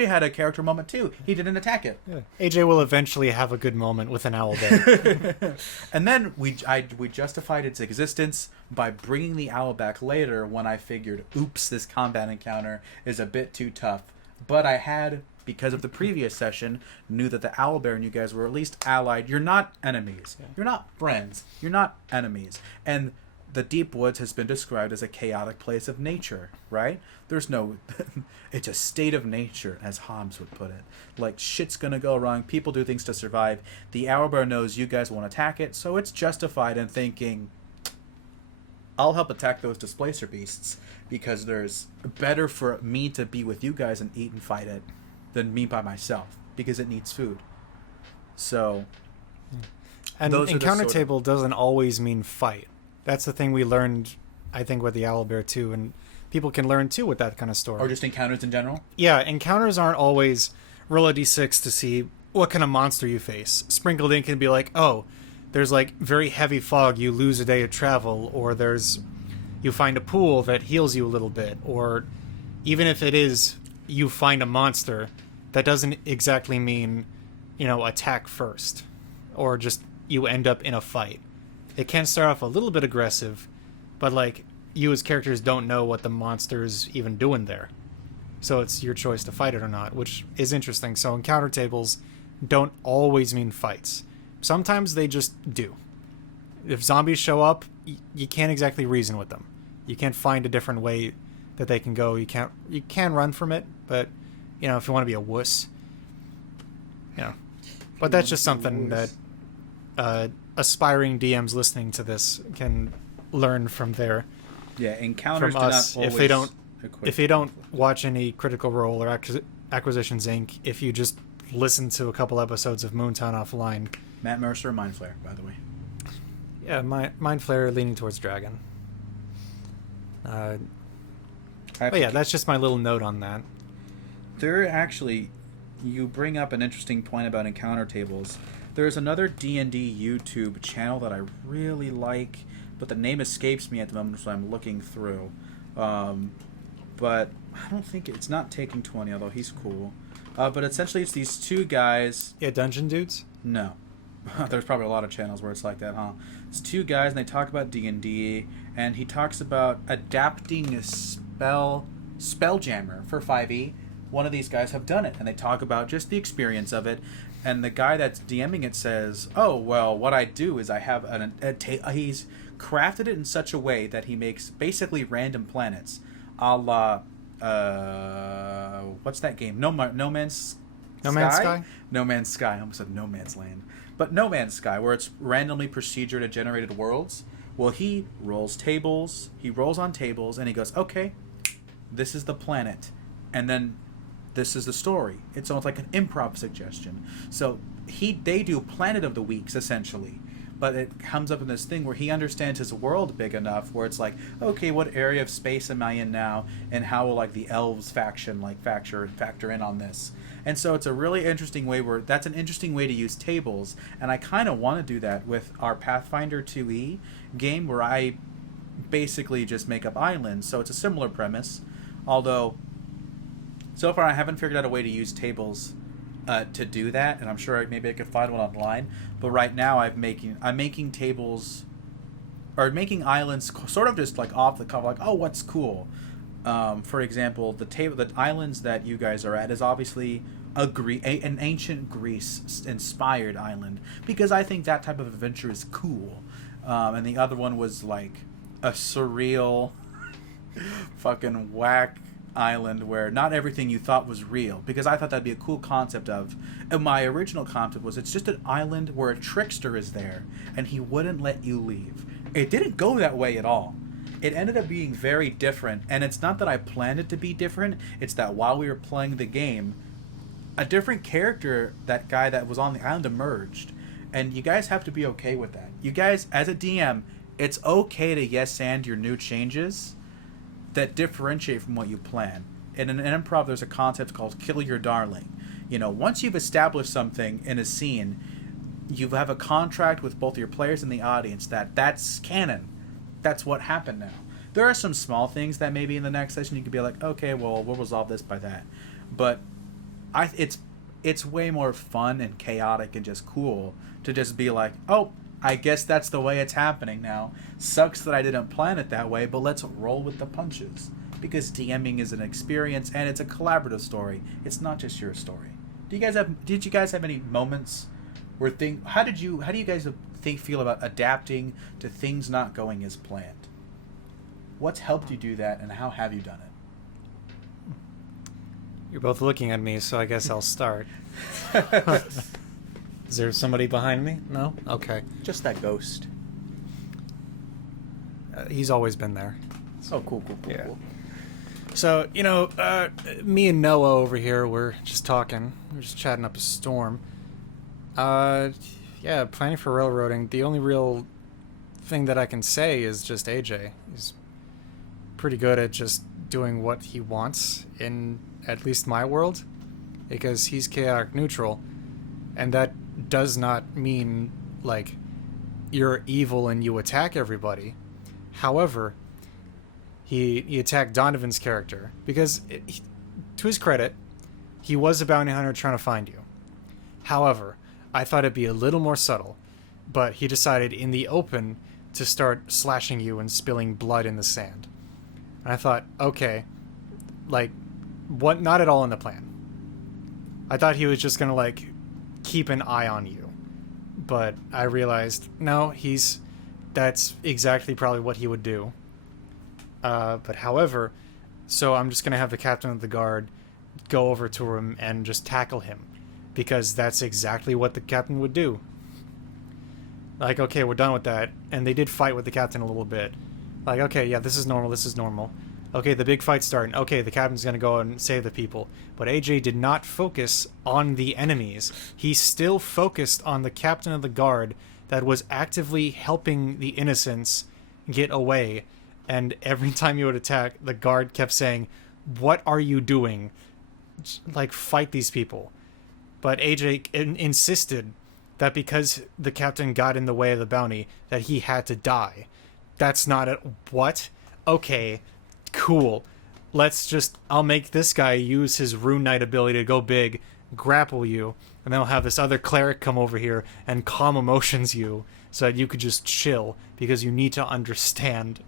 had a character moment too. He didn't attack it. Yeah. AJ will eventually have a good moment with an owlbear. And then we justified its existence by bringing the owl back later when I figured, oops, this combat encounter is a bit too tough. But I had, because of the previous session, knew that the owlbear and you guys were at least allied. You're not enemies. Yeah. You're not friends. You're not enemies. And the Deep Woods has been described as a chaotic place of nature, right? There's no... it's a state of nature, as Hobbes would put it. Like, shit's gonna go wrong. People do things to survive. The owlbear knows you guys won't attack it, so it's justified in thinking, I'll help attack those displacer beasts, because there's better for me to be with you guys and eat and fight it than me by myself, because it needs food. So... And encounter table doesn't always mean fight. That's the thing we learned, I think, with the owlbear too, and people can learn too with that kind of story. Or just encounters in general? Yeah, encounters aren't always roll a d6 to see what kind of monster you face. Sprinkled in can be like, oh, there's like very heavy fog, you lose a day of travel, or you find a pool that heals you a little bit, or even if it is you find a monster, that doesn't exactly mean, attack first, or just you end up in a fight. It can start off a little bit aggressive, but like you as characters don't know what the monster's even doing there. So it's your choice to fight it or not, which is interesting. So encounter tables don't always mean fights. Sometimes they just do. If zombies show up, you can't exactly reason with them. You can't find a different way that they can go. You can run from it, but if you want to be a wuss, But that's just something that aspiring DMs listening to this can learn from their encounters from us. do not always If they don't watch any Critical Role or Acquisitions Inc., if you just listen to a couple episodes of MoonTown Offline. Matt Mercer, Mind Flayer, by the way. Yeah, Mind Flayer leaning towards Dragon. But yeah, that's just my little note on that. You bring up an interesting point about encounter tables. There's another D&D YouTube channel that I really like, but the name escapes me at the moment, so I'm looking through. But I don't think it's not Taking 20, although he's cool. But essentially, it's these two guys. Yeah, Dungeon Dudes? No. There's probably a lot of channels where it's like that, huh? It's two guys, and they talk about D&D, and he talks about adapting a Spelljammer for 5e. One of these guys have done it, and they talk about just the experience of it. And the guy that's DMing it says, "Oh, well, what I do is I have he's crafted it in such a way that he makes basically random planets, a la what's that game? No Man's Sky. No Man's Sky. I almost said No Man's Land, but No Man's Sky, where it's randomly procedure generated worlds. Well, he rolls on tables, and he goes, "Okay, this is the planet," and then this is the story. It's almost like an improv suggestion. So they do Planet of the Weeks essentially, but it comes up in this thing where he understands his world big enough where it's like, okay, what area of space am I in now, and how will like the elves faction like factor in on this? And so it's a really interesting way that's an interesting way to use tables, and I kind of want to do that with our Pathfinder 2e game where I basically just make up islands. So it's a similar premise, although so far I haven't figured out a way to use tables to do that, and I'm sure maybe I could find one online. But right now I'm making tables or making islands sort of just like off the cuff, like, oh, what's cool. For example, the islands that you guys are at is obviously an ancient Greece inspired island, because I think that type of adventure is cool. And the other one was like a surreal fucking whack island where not everything you thought was real, because I thought that'd be a cool concept of, and my original concept was it's just an island where a trickster is there and he wouldn't let you leave. It didn't go that way at all. It ended up being very different, and it's not that I planned it to be different, it's that while we were playing the game, a different character, that guy that was on the island, emerged, and you guys have to be okay with that. You guys, as a DM, it's okay to yes and your new changes that differentiate from what you plan. In an improv, there's a concept called kill your darling. Once you've established something in a scene, you have a contract with both your players and the audience that's canon. That's what happened now. There are some small things that maybe in the next session you could be like, okay, well, we'll resolve this by that. But it's way more fun and chaotic and just cool to just be like, oh, I guess that's the way it's happening now. Sucks that I didn't plan it that way, but let's roll with the punches. Because DMing is an experience, and it's a collaborative story. It's not just your story. Did you guys have any moments where how do you guys feel about adapting to things not going as planned? What's helped you do that, and how have you done it? You're both looking at me, so I guess I'll start. Is there somebody behind me? No? Okay. Just that ghost. He's always been there. Oh, cool. Yeah. So, me and Noah over here, we're just talking. We're just chatting up a storm. Yeah, planning for railroading. The only real thing that I can say is just AJ. He's pretty good at just doing what he wants in at least my world, because he's chaotic neutral, and that does not mean like you're evil and you attack everybody. However, he attacked Donovan's character because to his credit, he was a bounty hunter trying to find you. However, I thought it'd be a little more subtle, but he decided in the open to start slashing you and spilling blood in the sand. And I thought, okay, like, not at all in the plan. I thought he was just gonna like keep an eye on you, but I realized no, that's exactly probably what he would do. But however, so I'm just gonna have the captain of the guard go over to him and just tackle him, because that's exactly what the captain would do. Like, okay, we're done with that, and they did fight with the captain a little bit. Like, okay, yeah, this is normal. Okay, the big fight's starting. Okay, the captain's gonna go and save the people. But AJ did not focus on the enemies. He still focused on the captain of the guard that was actively helping the innocents get away. And every time he would attack, the guard kept saying, "What are you doing? Like, fight these people." But AJ insisted that because the captain got in the way of the bounty, that he had to die. That's not a... What? Okay, cool. I'll make this guy use his Rune Knight ability to go big, grapple you, and then I'll have this other cleric come over here and calm emotions you so that you could just chill, because you need to understand.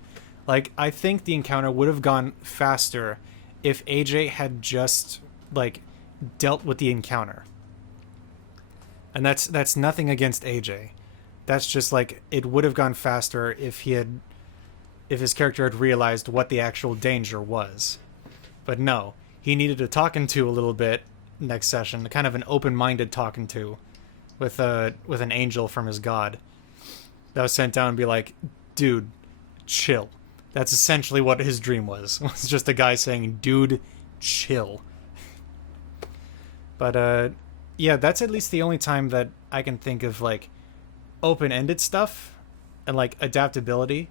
Like, I think the encounter would have gone faster if AJ had just, like, dealt with the encounter. And that's nothing against AJ. That's just, like, it would have gone faster if his character had realized what the actual danger was. But no, he needed a talking to a little bit next session, kind of an open-minded talking to with an angel from his god that was sent down and be like, dude, chill. That's essentially what his dream was. It was just a guy saying, dude, chill. But yeah, that's at least the only time that I can think of, like, open-ended stuff and, like, adaptability.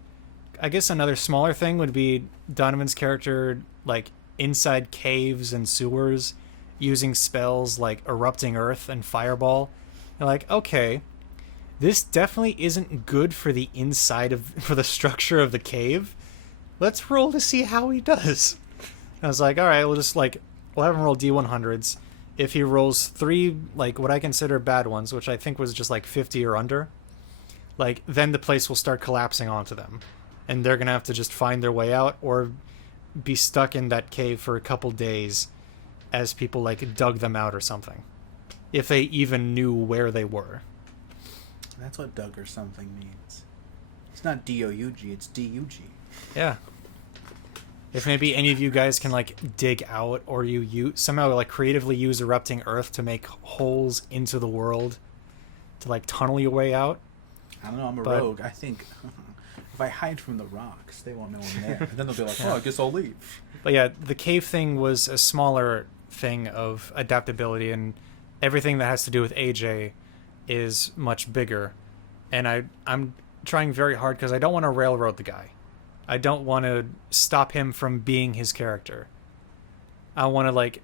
I guess another smaller thing would be Donovan's character, like, inside caves and sewers, using spells like Erupting Earth and Fireball. You're like, okay, this definitely isn't good for the for the structure of the cave. Let's roll to see how he does. And I was like, all right, we'll have him roll D100s. If he rolls 3, like, what I consider bad ones, which I think was just like 50 or under, like, then the place will start collapsing onto them. And they're going to have to just find their way out or be stuck in that cave for a couple days as people, like, dug them out or something. If they even knew where they were. That's what dug or something means. It's not D-O-U-G, it's D-U-G. Yeah. If maybe any of you guys can, like, dig out, or you somehow, like, creatively use Erupting Earth to make holes into the world to, like, tunnel your way out. I don't know, I'm a rogue. I think if I hide from the rocks, they won't know I'm there. And then they'll be like, oh, I guess I'll leave. But yeah, the cave thing was a smaller thing of adaptability, and everything that has to do with AJ is much bigger. And I'm trying very hard because I don't want to railroad the guy. I don't want to stop him from being his character. I want to, like,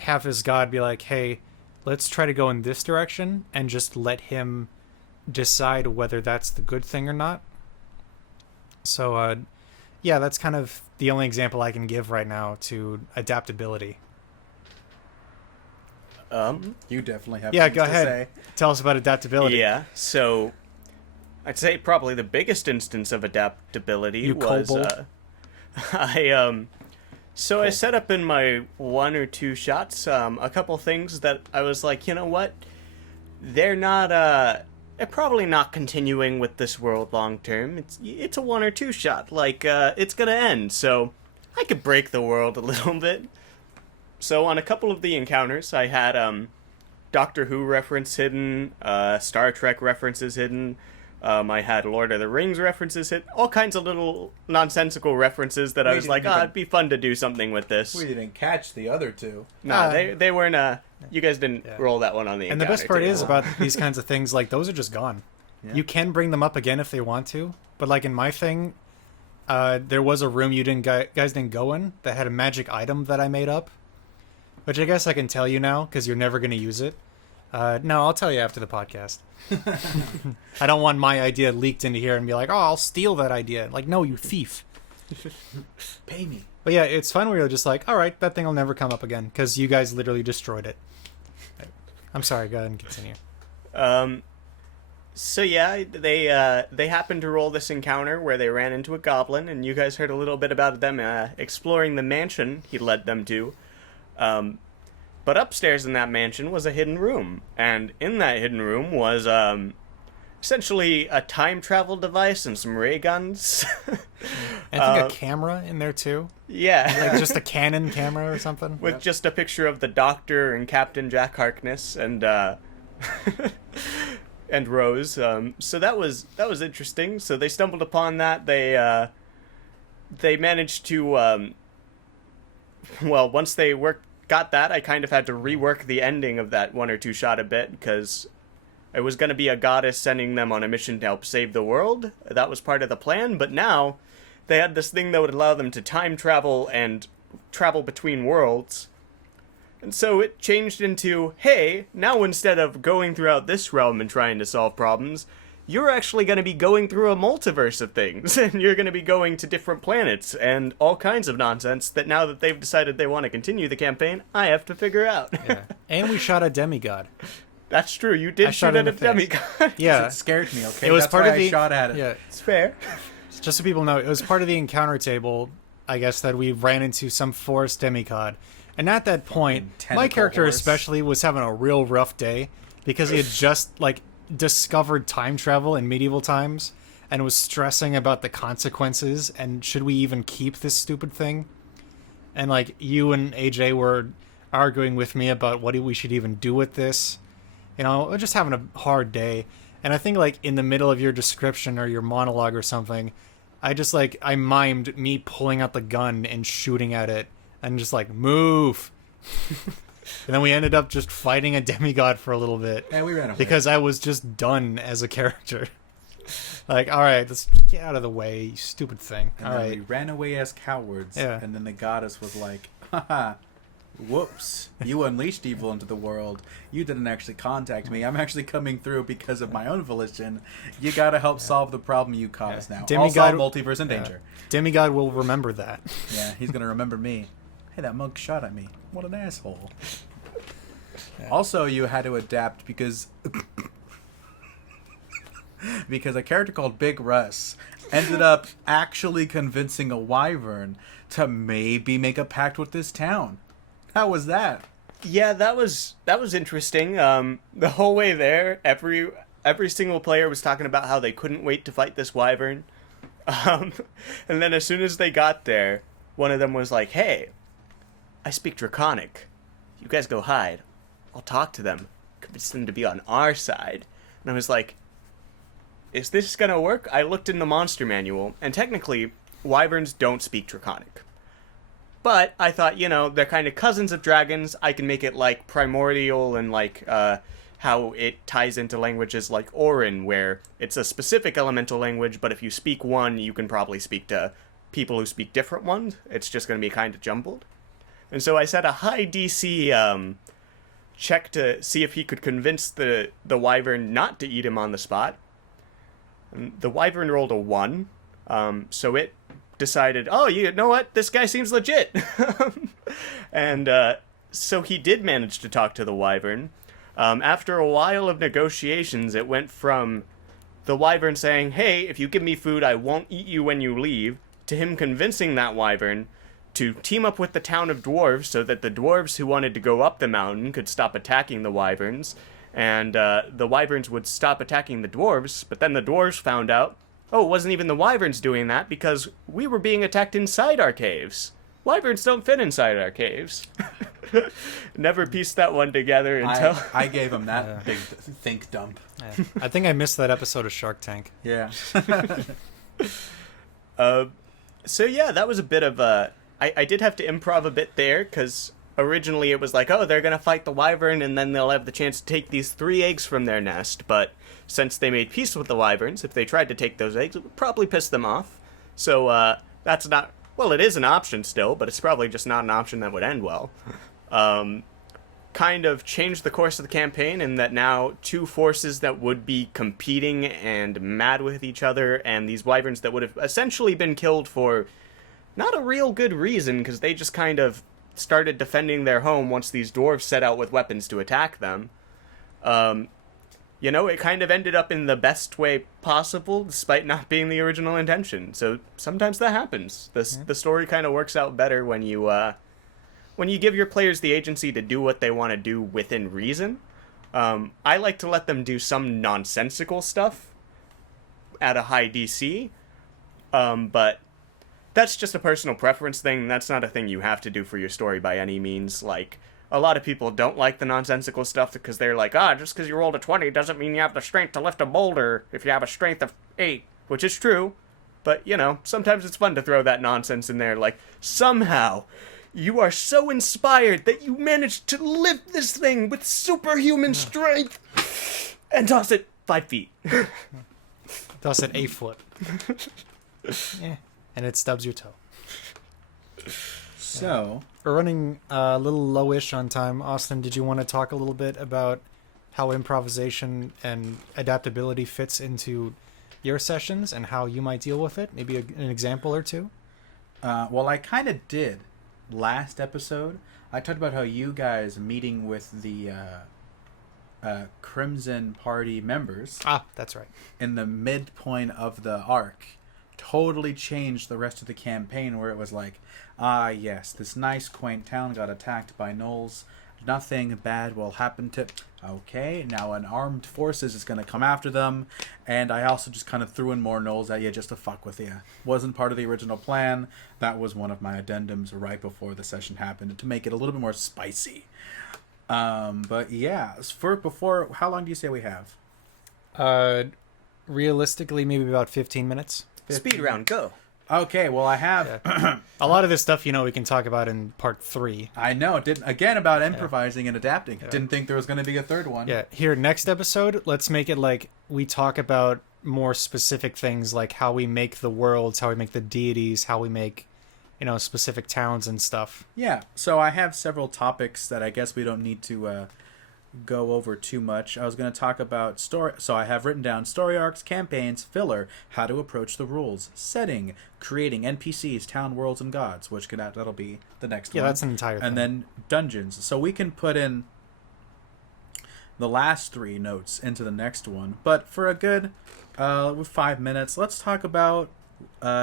have his god be like, hey, let's try to go in this direction, and just let him decide whether that's the good thing or not. So, yeah, that's kind of the only example I can give right now to adaptability. You definitely have yeah, things go to ahead. say. Tell us about adaptability. Yeah, so I'd say probably the biggest instance of adaptability was I set up in my 1 or 2 shots a couple things that I was like, you know what? They're probably not continuing with this world long term. It's a 1 or 2 shot. Like, it's gonna end, so I could break the world a little bit. So on a couple of the encounters, I had Doctor Who reference hidden, Star Trek references hidden. I had Lord of the Rings references hidden. All kinds of little nonsensical references that I was like, it'd be fun to do something with this. We didn't catch the other 2. No, they weren't. You guys didn't roll that one on the And the encounter, best part too. is about these kinds of things, like, those are just gone. Yeah. You can bring them up again if they want to, but, like, in my thing, there was a room guys didn't go in that had a magic item that I made up, which I guess I can tell you now because you're never going to use it. No, I'll tell you after the podcast. I don't want my idea leaked into here and be like, oh, I'll steal that idea. Like, no, you thief. Pay me. But yeah, it's fun where you're just like, all right, that thing will never come up again because you guys literally destroyed it. I'm sorry, go ahead and continue. So yeah, they happened to roll this encounter where they ran into a goblin, and you guys heard a little bit about them exploring the mansion he led them to. But upstairs in that mansion was a hidden room, and in that hidden room was essentially a time travel device and some ray guns. I think a camera in there too. Yeah. Like just a Canon camera or something. With just a picture of the Doctor and Captain Jack Harkness and and Rose. So that was interesting. So they stumbled upon that. They managed to once they got that, I kind of had to rework the ending of that 1 or 2 shot a bit, because it was going to be a goddess sending them on a mission to help save the world. That was part of the plan, but now they had this thing that would allow them to time travel and travel between worlds. And so it changed into, hey, now instead of going throughout this realm and trying to solve problems, you're actually going to be going through a multiverse of things, and you're going to be going to different planets and all kinds of nonsense that now that they've decided they want to continue the campaign, I have to figure out. Yeah. And we shot a demigod. That's true, you did shoot at a demigod. Yeah. It scared me, okay? It was That's part why of the I shot at it. Yeah. It's fair. Just so people know, it was part of the encounter table, I guess, that we ran into some forest demigod. And at that point, my character especially was having a real rough day because he had just, like, discovered time travel in medieval times and was stressing about the consequences and should we even keep this stupid thing. And, like, you and AJ were arguing with me about what we should even do with this. You know, just having a hard day. And I think, like, in the middle of your description or your monologue or something, I mimed me pulling out the gun and shooting at it and just like, move. And then we ended up just fighting a demigod for a little bit. And we ran away. Because I was just done as a character. Like, all right, let's get out of the way, you stupid thing. And all then right. we ran away as cowards. Yeah. And then the goddess was like, haha, whoops. You unleashed evil into the world. You didn't actually contact me. I'm actually coming through because of my own volition. You gotta help solve the problem you caused now. Demigod, also, multiverse in danger. Demigod will remember that. Yeah, he's gonna remember me. Hey, that monk shot at me. What an asshole. Yeah. Also, you had to adapt because a character called Big Russ ended up actually convincing a wyvern to maybe make a pact with this town. How was that? Yeah, that was interesting. The whole way there, every single player was talking about how they couldn't wait to fight this wyvern. And then as soon as they got there, one of them was like, "Hey, I speak Draconic. You guys go hide. I'll talk to them, convince them to be on our side." And I was like, is this gonna work? I looked in the monster manual, and technically, wyverns don't speak Draconic. But I thought, they're kind of cousins of dragons. I can make it like primordial and like how it ties into languages like Orin, where it's a specific elemental language, but if you speak one, you can probably speak to people who speak different ones. It's just going to be kind of jumbled. And so I set a high DC check to see if he could convince the wyvern not to eat him on the spot. And the wyvern rolled a 1, so it decided, oh, you know what? This guy seems legit. And so he did manage to talk to the wyvern. After a while of negotiations, it went from the wyvern saying, hey, if you give me food, I won't eat you when you leave, to him convincing that wyvern to team up with the town of dwarves so that the dwarves who wanted to go up the mountain could stop attacking the wyverns, and the wyverns would stop attacking the dwarves. But then the dwarves found out, oh, it wasn't even the wyverns doing that because we were being attacked inside our caves. Wyverns don't fit inside our caves. Never pieced that one together until... I gave him that big think dump. Yeah. I think I missed that episode of Shark Tank. Yeah. So yeah, that was a bit of a... I did have to improv a bit there, because originally it was like, oh, they're going to fight the wyvern, and then they'll have the chance to take these 3 eggs from their nest. But since they made peace with the wyverns, if they tried to take those eggs, it would probably piss them off. So that's not... Well, it is an option still, but it's probably just not an option that would end well. Kind of changed the course of the campaign in that now 2 forces that would be competing and mad with each other, and these wyverns that would have essentially been killed for not a real good reason, because they just kind of started defending their home once these dwarves set out with weapons to attack them. It kind of ended up in the best way possible, despite not being the original intention. So sometimes that happens. The story kind of works out better when you when you give your players the agency to do what they want to do within reason, I like to let them do some nonsensical stuff at a high DC, but that's just a personal preference thing. That's not a thing you have to do for your story by any means. Like, a lot of people don't like the nonsensical stuff because they're like, just because you rolled a 20 doesn't mean you have the strength to lift a boulder if you have a strength of 8, which is true. But, sometimes it's fun to throw that nonsense in there. Like, somehow, you are so inspired that you managed to lift this thing with superhuman strength and toss it 5 feet. Toss it 8 foot. And it stubs your toe. So, we're running a little lowish on time. Austin, did you want to talk a little bit about how improvisation and adaptability fits into your sessions and how you might deal with it? Maybe an example or two? Well, I kind of did last episode. I talked about how you guys meeting with the Crimson Party members. That's right. In the midpoint of the arc totally changed the rest of the campaign, where it was like, yes, this nice quaint town got attacked by gnolls. Nothing bad will happen to... Okay, now an armed forces is going to come after them, and I also just kind of threw in more gnolls at you just to fuck with you. Wasn't part of the original plan. That was one of my addendums right before the session happened, to make it a little bit more spicy. But yeah, before, how long do you say we have? Realistically, maybe about 15 minutes. Speed round, go. Okay, well, I have... A lot of this stuff, we can talk about in part 3. I know. Again, about improvising and adapting. Didn't think there was going to be a third one. Yeah, here, next episode, let's make it like we talk about more specific things, like how we make the worlds, how we make the deities, how we make, specific towns and stuff. Yeah, so I have several topics that I guess we don't need to go over too much. I was going to talk about story, so I have written down story arcs, campaigns, filler, how to approach the rules, setting, creating NPCs, town, worlds, and gods, which that'll be the next one. Yeah, that's an entire thing. And then dungeons. So we can put in the last 3 notes into the next one, but for a good 5 minutes, let's talk about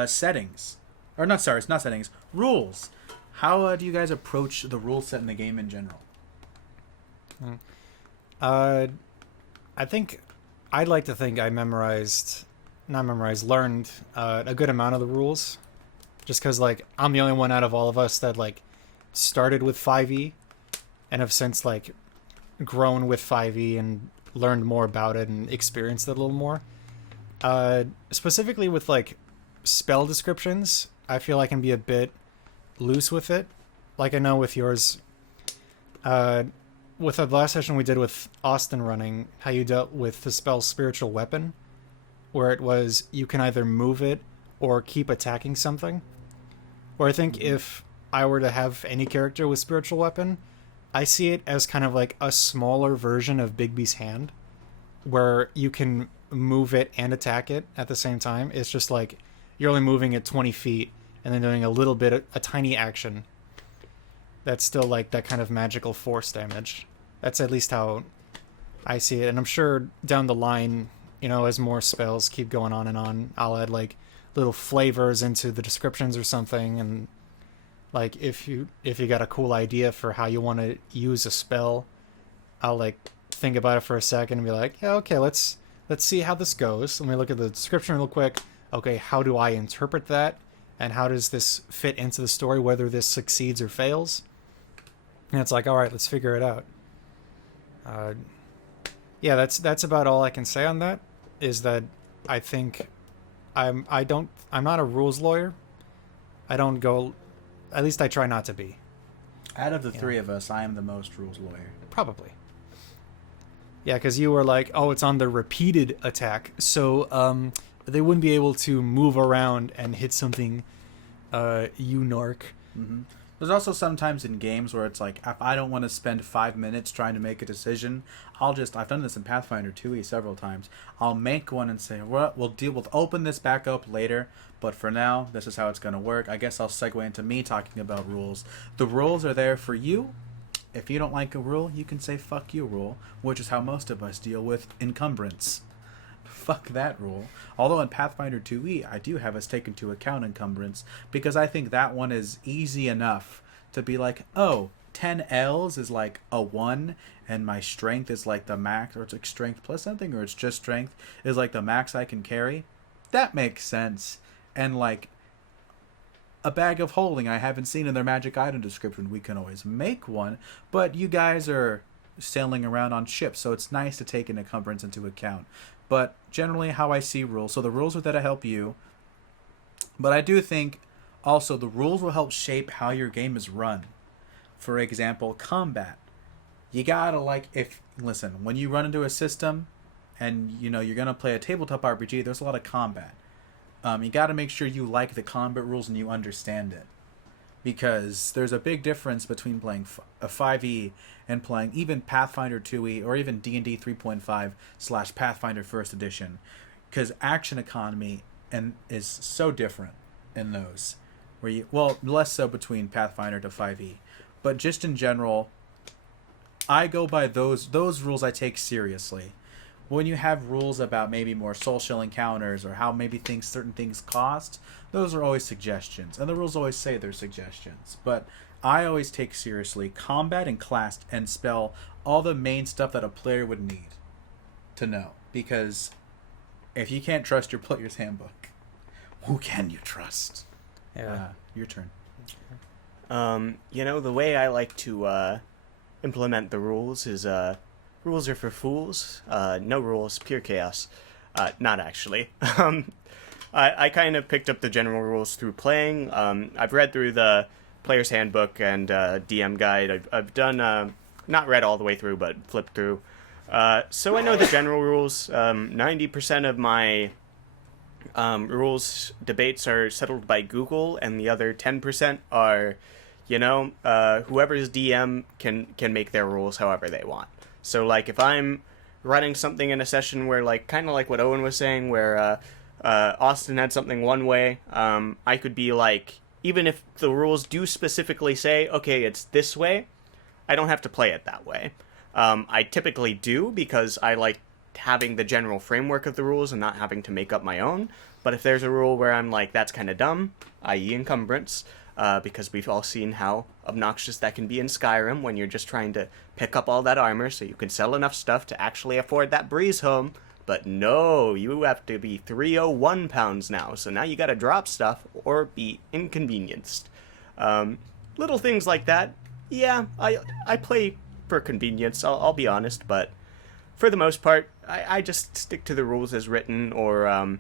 settings. Or not, sorry, it's not settings, rules. How do you guys approach the rule set in the game in general? I think I'd like to think I learned a good amount of the rules, just because I'm the only one out of all of us that started with 5e and have since grown with 5e and learned more about it and experienced it a little more. Specifically with spell descriptions, I feel I can be a bit loose with it. Like I know with yours, with the last session we did with Austin running, how you dealt with the spell Spiritual Weapon, where it was you can either move it or keep attacking something. Or I think if I were to have any character with Spiritual Weapon, I see it as kind of like a smaller version of Bigby's hand, where you can move it and attack it at the same time. It's just you're only moving it 20 feet and then doing a tiny action. That's still that kind of magical force damage. That's at least how I see it. And I'm sure down the line, as more spells keep going on and on, I'll add little flavors into the descriptions or something. And if you got a cool idea for how you want to use a spell, I'll think about it for a second and be like, yeah, okay, let's see how this goes. Let me look at the description real quick. Okay, how do I interpret that? And how does this fit into the story, whether this succeeds or fails? And it's all right, let's figure it out. Yeah, that's about all I can say on that. Is that I think I'm not a rules lawyer. I don't go. At least I try not to be. Out of the 3 of us, I am the most rules lawyer. Probably. Yeah, because you were oh, it's on the repeated attack, so they wouldn't be able to move around and hit something, you narc. Mm-hmm. There's also sometimes in games where it's if I don't want to spend 5 minutes trying to make a decision, I've done this in Pathfinder 2e several times. I'll make one and say, well, we'll open this back up later, but for now, this is how it's going to work. I guess I'll segue into me talking about rules. The rules are there for you. If you don't like a rule, you can say fuck you rule, which is how most of us deal with encumbrance. Fuck that rule. Although in Pathfinder 2e, I do have us take into account encumbrance, because I think that one is easy enough to be like, oh, 10 L's is like a 1, and my strength is like the max, or it's like strength plus something, or it's just strength is like the max I can carry. That makes sense. And like a bag of holding I haven't seen in their magic item description. We can always make one, but you guys are sailing around on ships, so it's nice to take an encumbrance into account. But generally how I see rules, so the rules are there to help you, but I do think also the rules will help shape how your game is run. For example, combat. You gotta listen, when you run into a system and you're gonna play a tabletop RPG, there's a lot of combat. You gotta make sure you like the combat rules and you understand it. Because there's a big difference between playing a 5e and playing even Pathfinder 2e or even D&D 3.5 / Pathfinder 1st Edition. Because action economy is so different in those. Less so between Pathfinder to 5e. But just in general, I go by those rules I take seriously. When you have rules about maybe more social encounters or how maybe certain things cost, those are always suggestions. And the rules always say they're suggestions. But I always take seriously combat and class and spell all the main stuff that a player would need to know. Because if you can't trust your player's handbook, who can you trust? Yeah. Your turn. The way I like to implement the rules is rules are for fools. No rules, pure chaos. Not actually. I kind of picked up the general rules through playing. I've read through the player's handbook and DM guide. I've done not read all the way through, but flipped through. So I know the general rules. 90% of my rules debates are settled by Google, and the other 10% are, whoever's DM can make their rules however they want. So, like, if I'm running something in a session where, like, kind of like what Owen was saying, where Austin had something one way, I could be like, even if the rules do specifically say, okay, it's this way, I don't have to play it that way. I typically do, because I like having the general framework of the rules and not having to make up my own. But if there's a rule where I'm like, that's kind of dumb, i.e. encumbrance, because we've all seen how obnoxious that can be in Skyrim when you're just trying to pick up all that armor so you can sell enough stuff to actually afford that breeze home. But no, you have to be 301 pounds now, so now you gotta drop stuff or be inconvenienced. Little things like that. Yeah, I play for convenience, I'll be honest, but for the most part, I just stick to the rules as written, or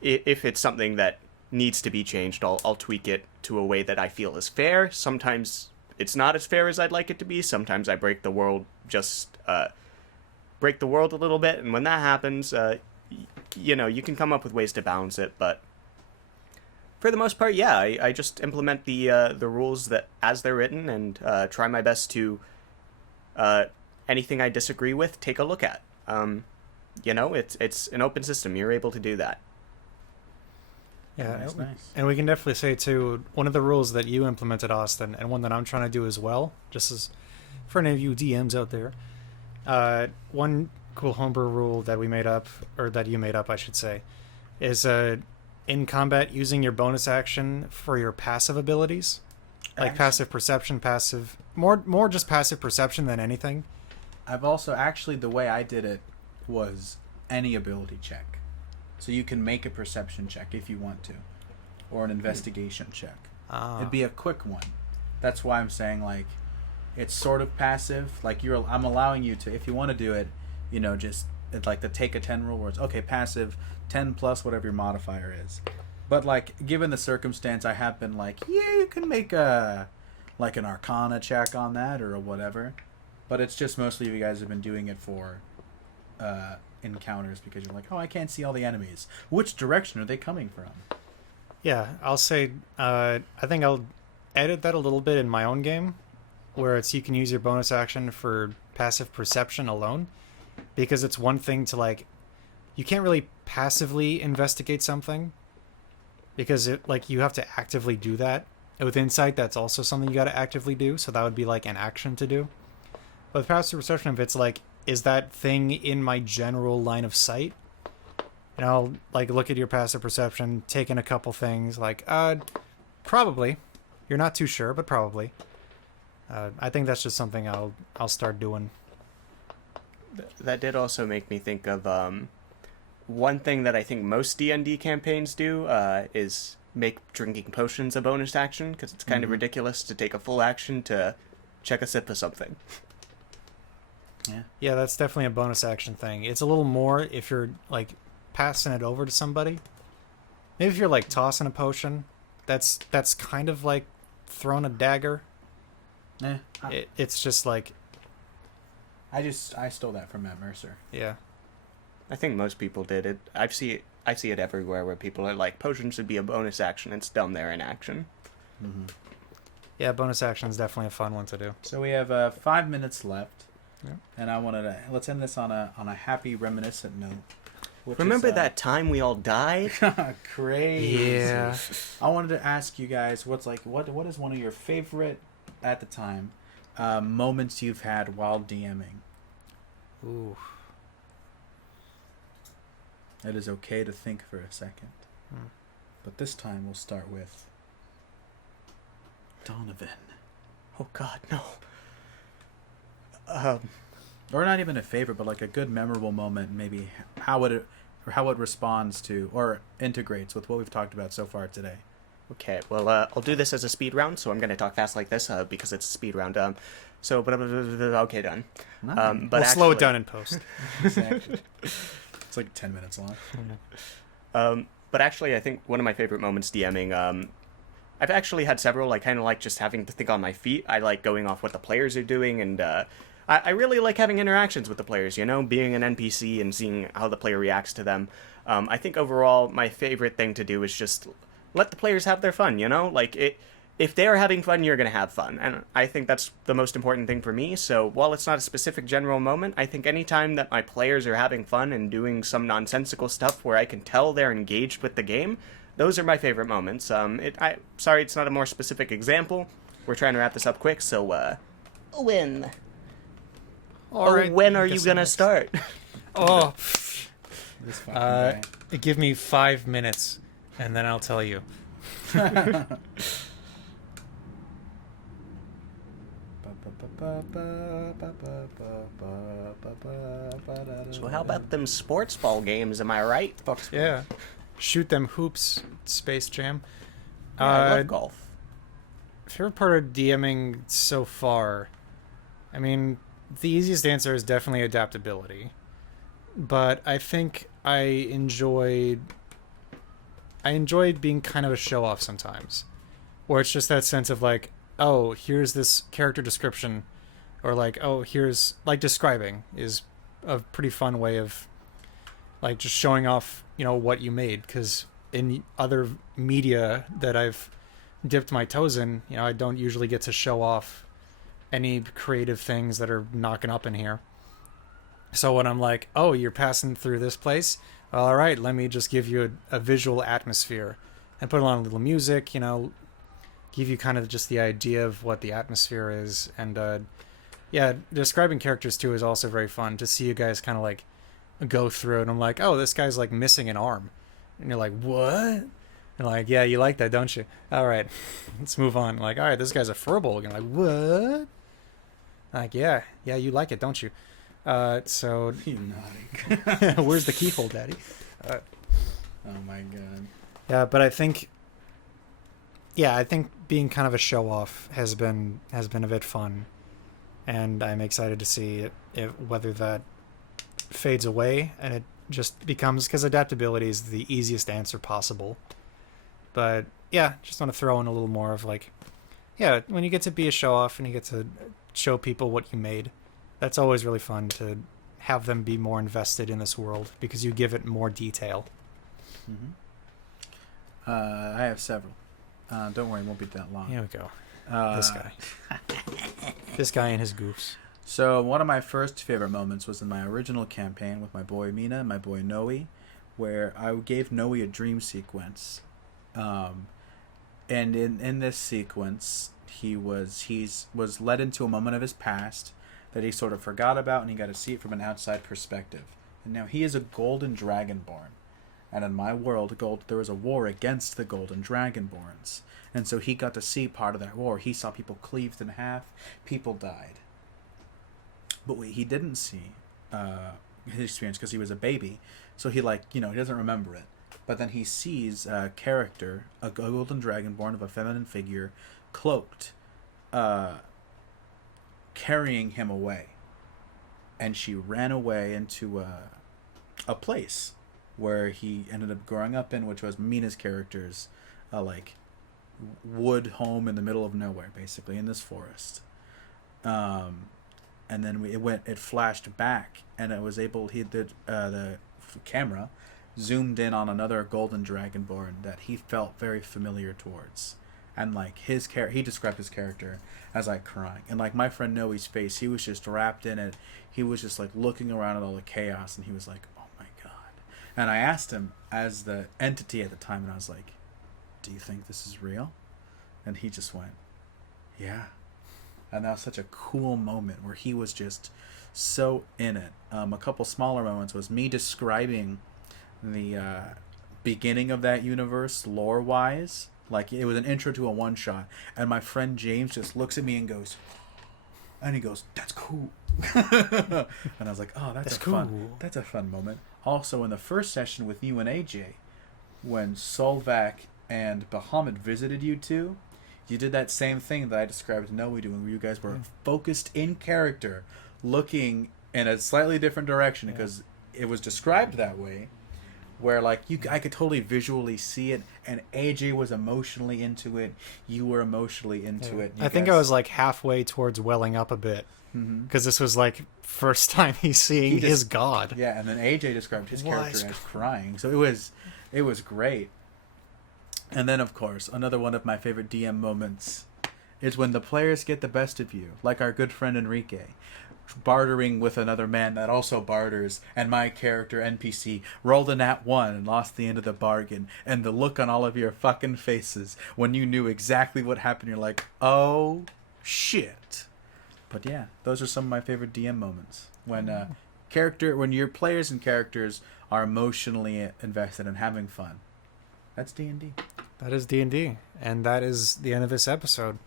if it's something that needs to be changed, I'll tweak it to a way that I feel is fair. Sometimes it's not as fair as I'd like it to be. Sometimes I break the world a little bit, and when that happens, you can come up with ways to balance it. But for the most part, yeah, I just implement the rules that as they're written, and try my best to anything I disagree with, take a look at. It's an open system. You're able to do that. Yeah, Nice. And we can definitely say, too, one of the rules that you implemented, Austin, and one that I'm trying to do as well, just as for any of you DMs out there, one cool homebrew rule that we made up, or that you made up, I should say, is in combat using your bonus action for your passive abilities. Like passive perception, more just passive perception than anything. I've also, actually, the way I did it was any ability check. So you can make a perception check if you want to, or an investigation check. It'd be a quick one. That's why I'm saying, like, it's sort of passive. Like, I'm allowing you to, if you want to do it, just it's like the take a 10 rule, where it's okay, passive 10 plus whatever your modifier is. But like, given the circumstance, I have been like, yeah, you can make an Arcana check on that or whatever. But it's just mostly you guys have been doing it for encounters, because you're like, oh, I can't see all the enemies. Which direction are they coming from? Yeah, I'll say, I think I'll edit that a little bit in my own game, where you can use your bonus action for passive perception alone, because it's one thing to, like, you can't really passively investigate something, because you have to actively do that. With insight, that's also something you got to actively do, so that would be like an action to do. But with passive perception, if it's like, is that thing in my general line of sight? And I'll like look at your passive perception, take in a couple things, like, probably. You're not too sure, but probably. I think that's just something I'll start doing. That did also make me think of one thing that I think most D&D campaigns do is make drinking potions a bonus action, because it's kind of ridiculous to take a full action to check a sip of something. Yeah, that's definitely a bonus action thing. It's a little more if you're like passing it over to somebody. Maybe if you're like tossing a potion, that's kind of like throwing a dagger. It's just like I stole that from Matt Mercer. Yeah. I think most people did it. I see it everywhere where people are like, potions should be a bonus action. It's dumb they're in action. Mm-hmm. Yeah, bonus action is definitely a fun one to do. So we have 5 minutes left, Yeah. and I wanted to let's end this on a happy, reminiscent note. Remember that time we all died? Crazy. Yeah. I wanted to ask you guys, what is one of your favorite at the time moments you've had while DMing? Ooh. It is okay to think for a second. But this time we'll start with Donovan. Oh God, no. Or not even a favorite, but like a good memorable moment, maybe how it responds to or integrates with what we've talked about so far today. Okay, well, I'll do this as a speed round, so I'm going to talk fast like this because it's a speed round. Okay, done. Nice. But we'll slow it down in post. Exactly. It's like 10 minutes long. But actually, I think one of my favorite moments DMing, I've actually had several. I kind of like just having to think on my feet. I like going off what the players are doing, and I really like having interactions with the players, being an NPC and seeing how the player reacts to them. I think overall, my favorite thing to do is just let the players have their fun, if they're having fun, you're going to have fun. And I think that's the most important thing for me. So while it's not a specific general moment, I think anytime that my players are having fun and doing some nonsensical stuff where I can tell they're engaged with the game, those are my favorite moments. Sorry, it's not a more specific example. We're trying to wrap this up quick, so, Owen. All right, when are you going to start? Oh. This fucking guy. Give me 5 minutes, and then I'll tell you. So how about them sports ball games, am I right? Yeah. Shoot them hoops, Space Jam. Yeah, I love golf. Favorite part of DMing so far? I mean, the easiest answer is definitely adaptability. But I think I enjoyed being kind of a show-off sometimes. Where it's just that sense of like, oh, here's this character description. Or like, oh, here's... Like, describing is a pretty fun way of like just showing off, what you made. Because in other media that I've dipped my toes in, I don't usually get to show off any creative things that are knocking up in here. So when I'm like, oh, you're passing through this place? All right, let me just give you a visual atmosphere and put on a little music, give you kind of just the idea of what the atmosphere is. And yeah, describing characters too is also very fun to see you guys kind of like go through it. And I'm like, oh, this guy's like missing an arm. And you're like, what? And like, yeah, you like that, don't you? All right, let's move on. Like, all right, this guy's a furball. And you're like, what? Like, yeah, you like it, don't you? So You naughty. where's the keyhole, Daddy? Oh my god. Yeah, but I think being kind of a show off has been a bit fun, and I'm excited to see whether that fades away and it just becomes, because adaptability is the easiest answer possible. But yeah, just want to throw in a little more of like, yeah, when you get to be a show off and you get to show people what you made, that's always really fun to have them be more invested in this world because you give it more detail. Mm-hmm. I have several. Don't worry, it won't be that long. Here we go. This guy. This guy and his goofs. So one of my first favorite moments was in my original campaign with my boy Mina and my boy Noe, where I gave Noe a dream sequence. And in this sequence, he was led into a moment of his past that he sort of forgot about, and he got to see it from an outside perspective. And now he is a golden dragonborn. And in my world, there was a war against the Golden Dragonborns. And so he got to see part of that war. He saw people cleaved in half. People died. But what he didn't see his experience because he was a baby. So he he doesn't remember it. But then he sees a character, a Golden Dragonborn of a feminine figure, cloaked, carrying him away. And she ran away into a place where he ended up growing up in, which was Mina's character's wood home in the middle of nowhere, basically in this forest. And then it flashed back, and it was the camera zoomed in on another Golden Dragonborn that he felt very familiar towards. And he described his character as crying. And my friend Noe's face, he was just wrapped in it. He was just looking around at all the chaos, and he was like, oh my god. And I asked him as the entity at the time, and I was like, do you think this is real? And he just went, yeah. And that was such a cool moment where he was just so in it. A couple smaller moments was me describing the beginning of that universe lore-wise. It was an intro to a one-shot. And my friend James just looks at me and goes, that's cool. And I was like, oh, that's cool. That's a fun moment. Also, in the first session with you and AJ, when Solvac and Bahamut visited you two, you did that same thing that I described Noe doing, where you guys were focused in character, looking in a slightly different direction because it was described that way, where I could totally visually see it, and AJ was emotionally into it, you were emotionally into it. I think I was halfway towards welling up a bit, because this was first time he's seeing his god. Yeah, and then AJ described his character as crying, so it was great. And then, of course, another one of my favorite DM moments is when the players get the best of you, like our good friend Enrique, bartering with another man that also barters, and my character, NPC, rolled a nat 1 and lost the end of the bargain, and the look on all of your fucking faces when you knew exactly what happened, you're like, oh, shit. But yeah, those are some of my favorite DM moments. When your players and characters are emotionally invested and having fun. That's D&D. That is D&D, and that is the end of this episode.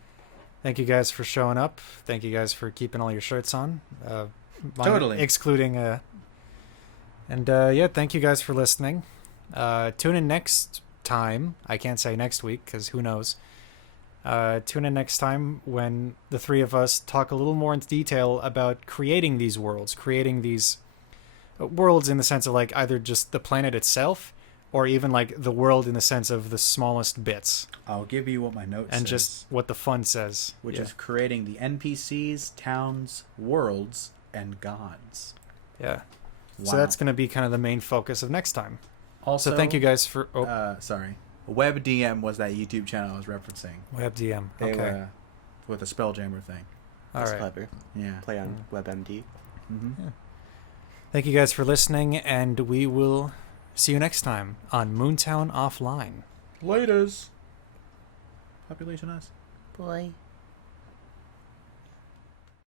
Thank you guys for showing up. Thank you guys for keeping all your shirts on. Totally. Excluding... thank you guys for listening. Tune in next time. I can't say next week, because who knows. Tune in next time when the three of us talk a little more in detail about creating these worlds. Creating these worlds in the sense of either just the planet itself, or even the world in the sense of the smallest bits. I'll give you what my note says. And just what the fun says. Which is creating the NPCs, towns, worlds, and gods. Yeah. Wow. So that's going to be kind of the main focus of next time. Also, so thank you guys for... sorry. WebDM was that YouTube channel I was referencing. WebDM, they okay. were, with the Spelljammer thing. That's clever. Yeah. Play on WebMD. Mm-hmm. Yeah. Thank you guys for listening, and we will... see you next time on MoonTown Offline. Laters. Population us. Boy.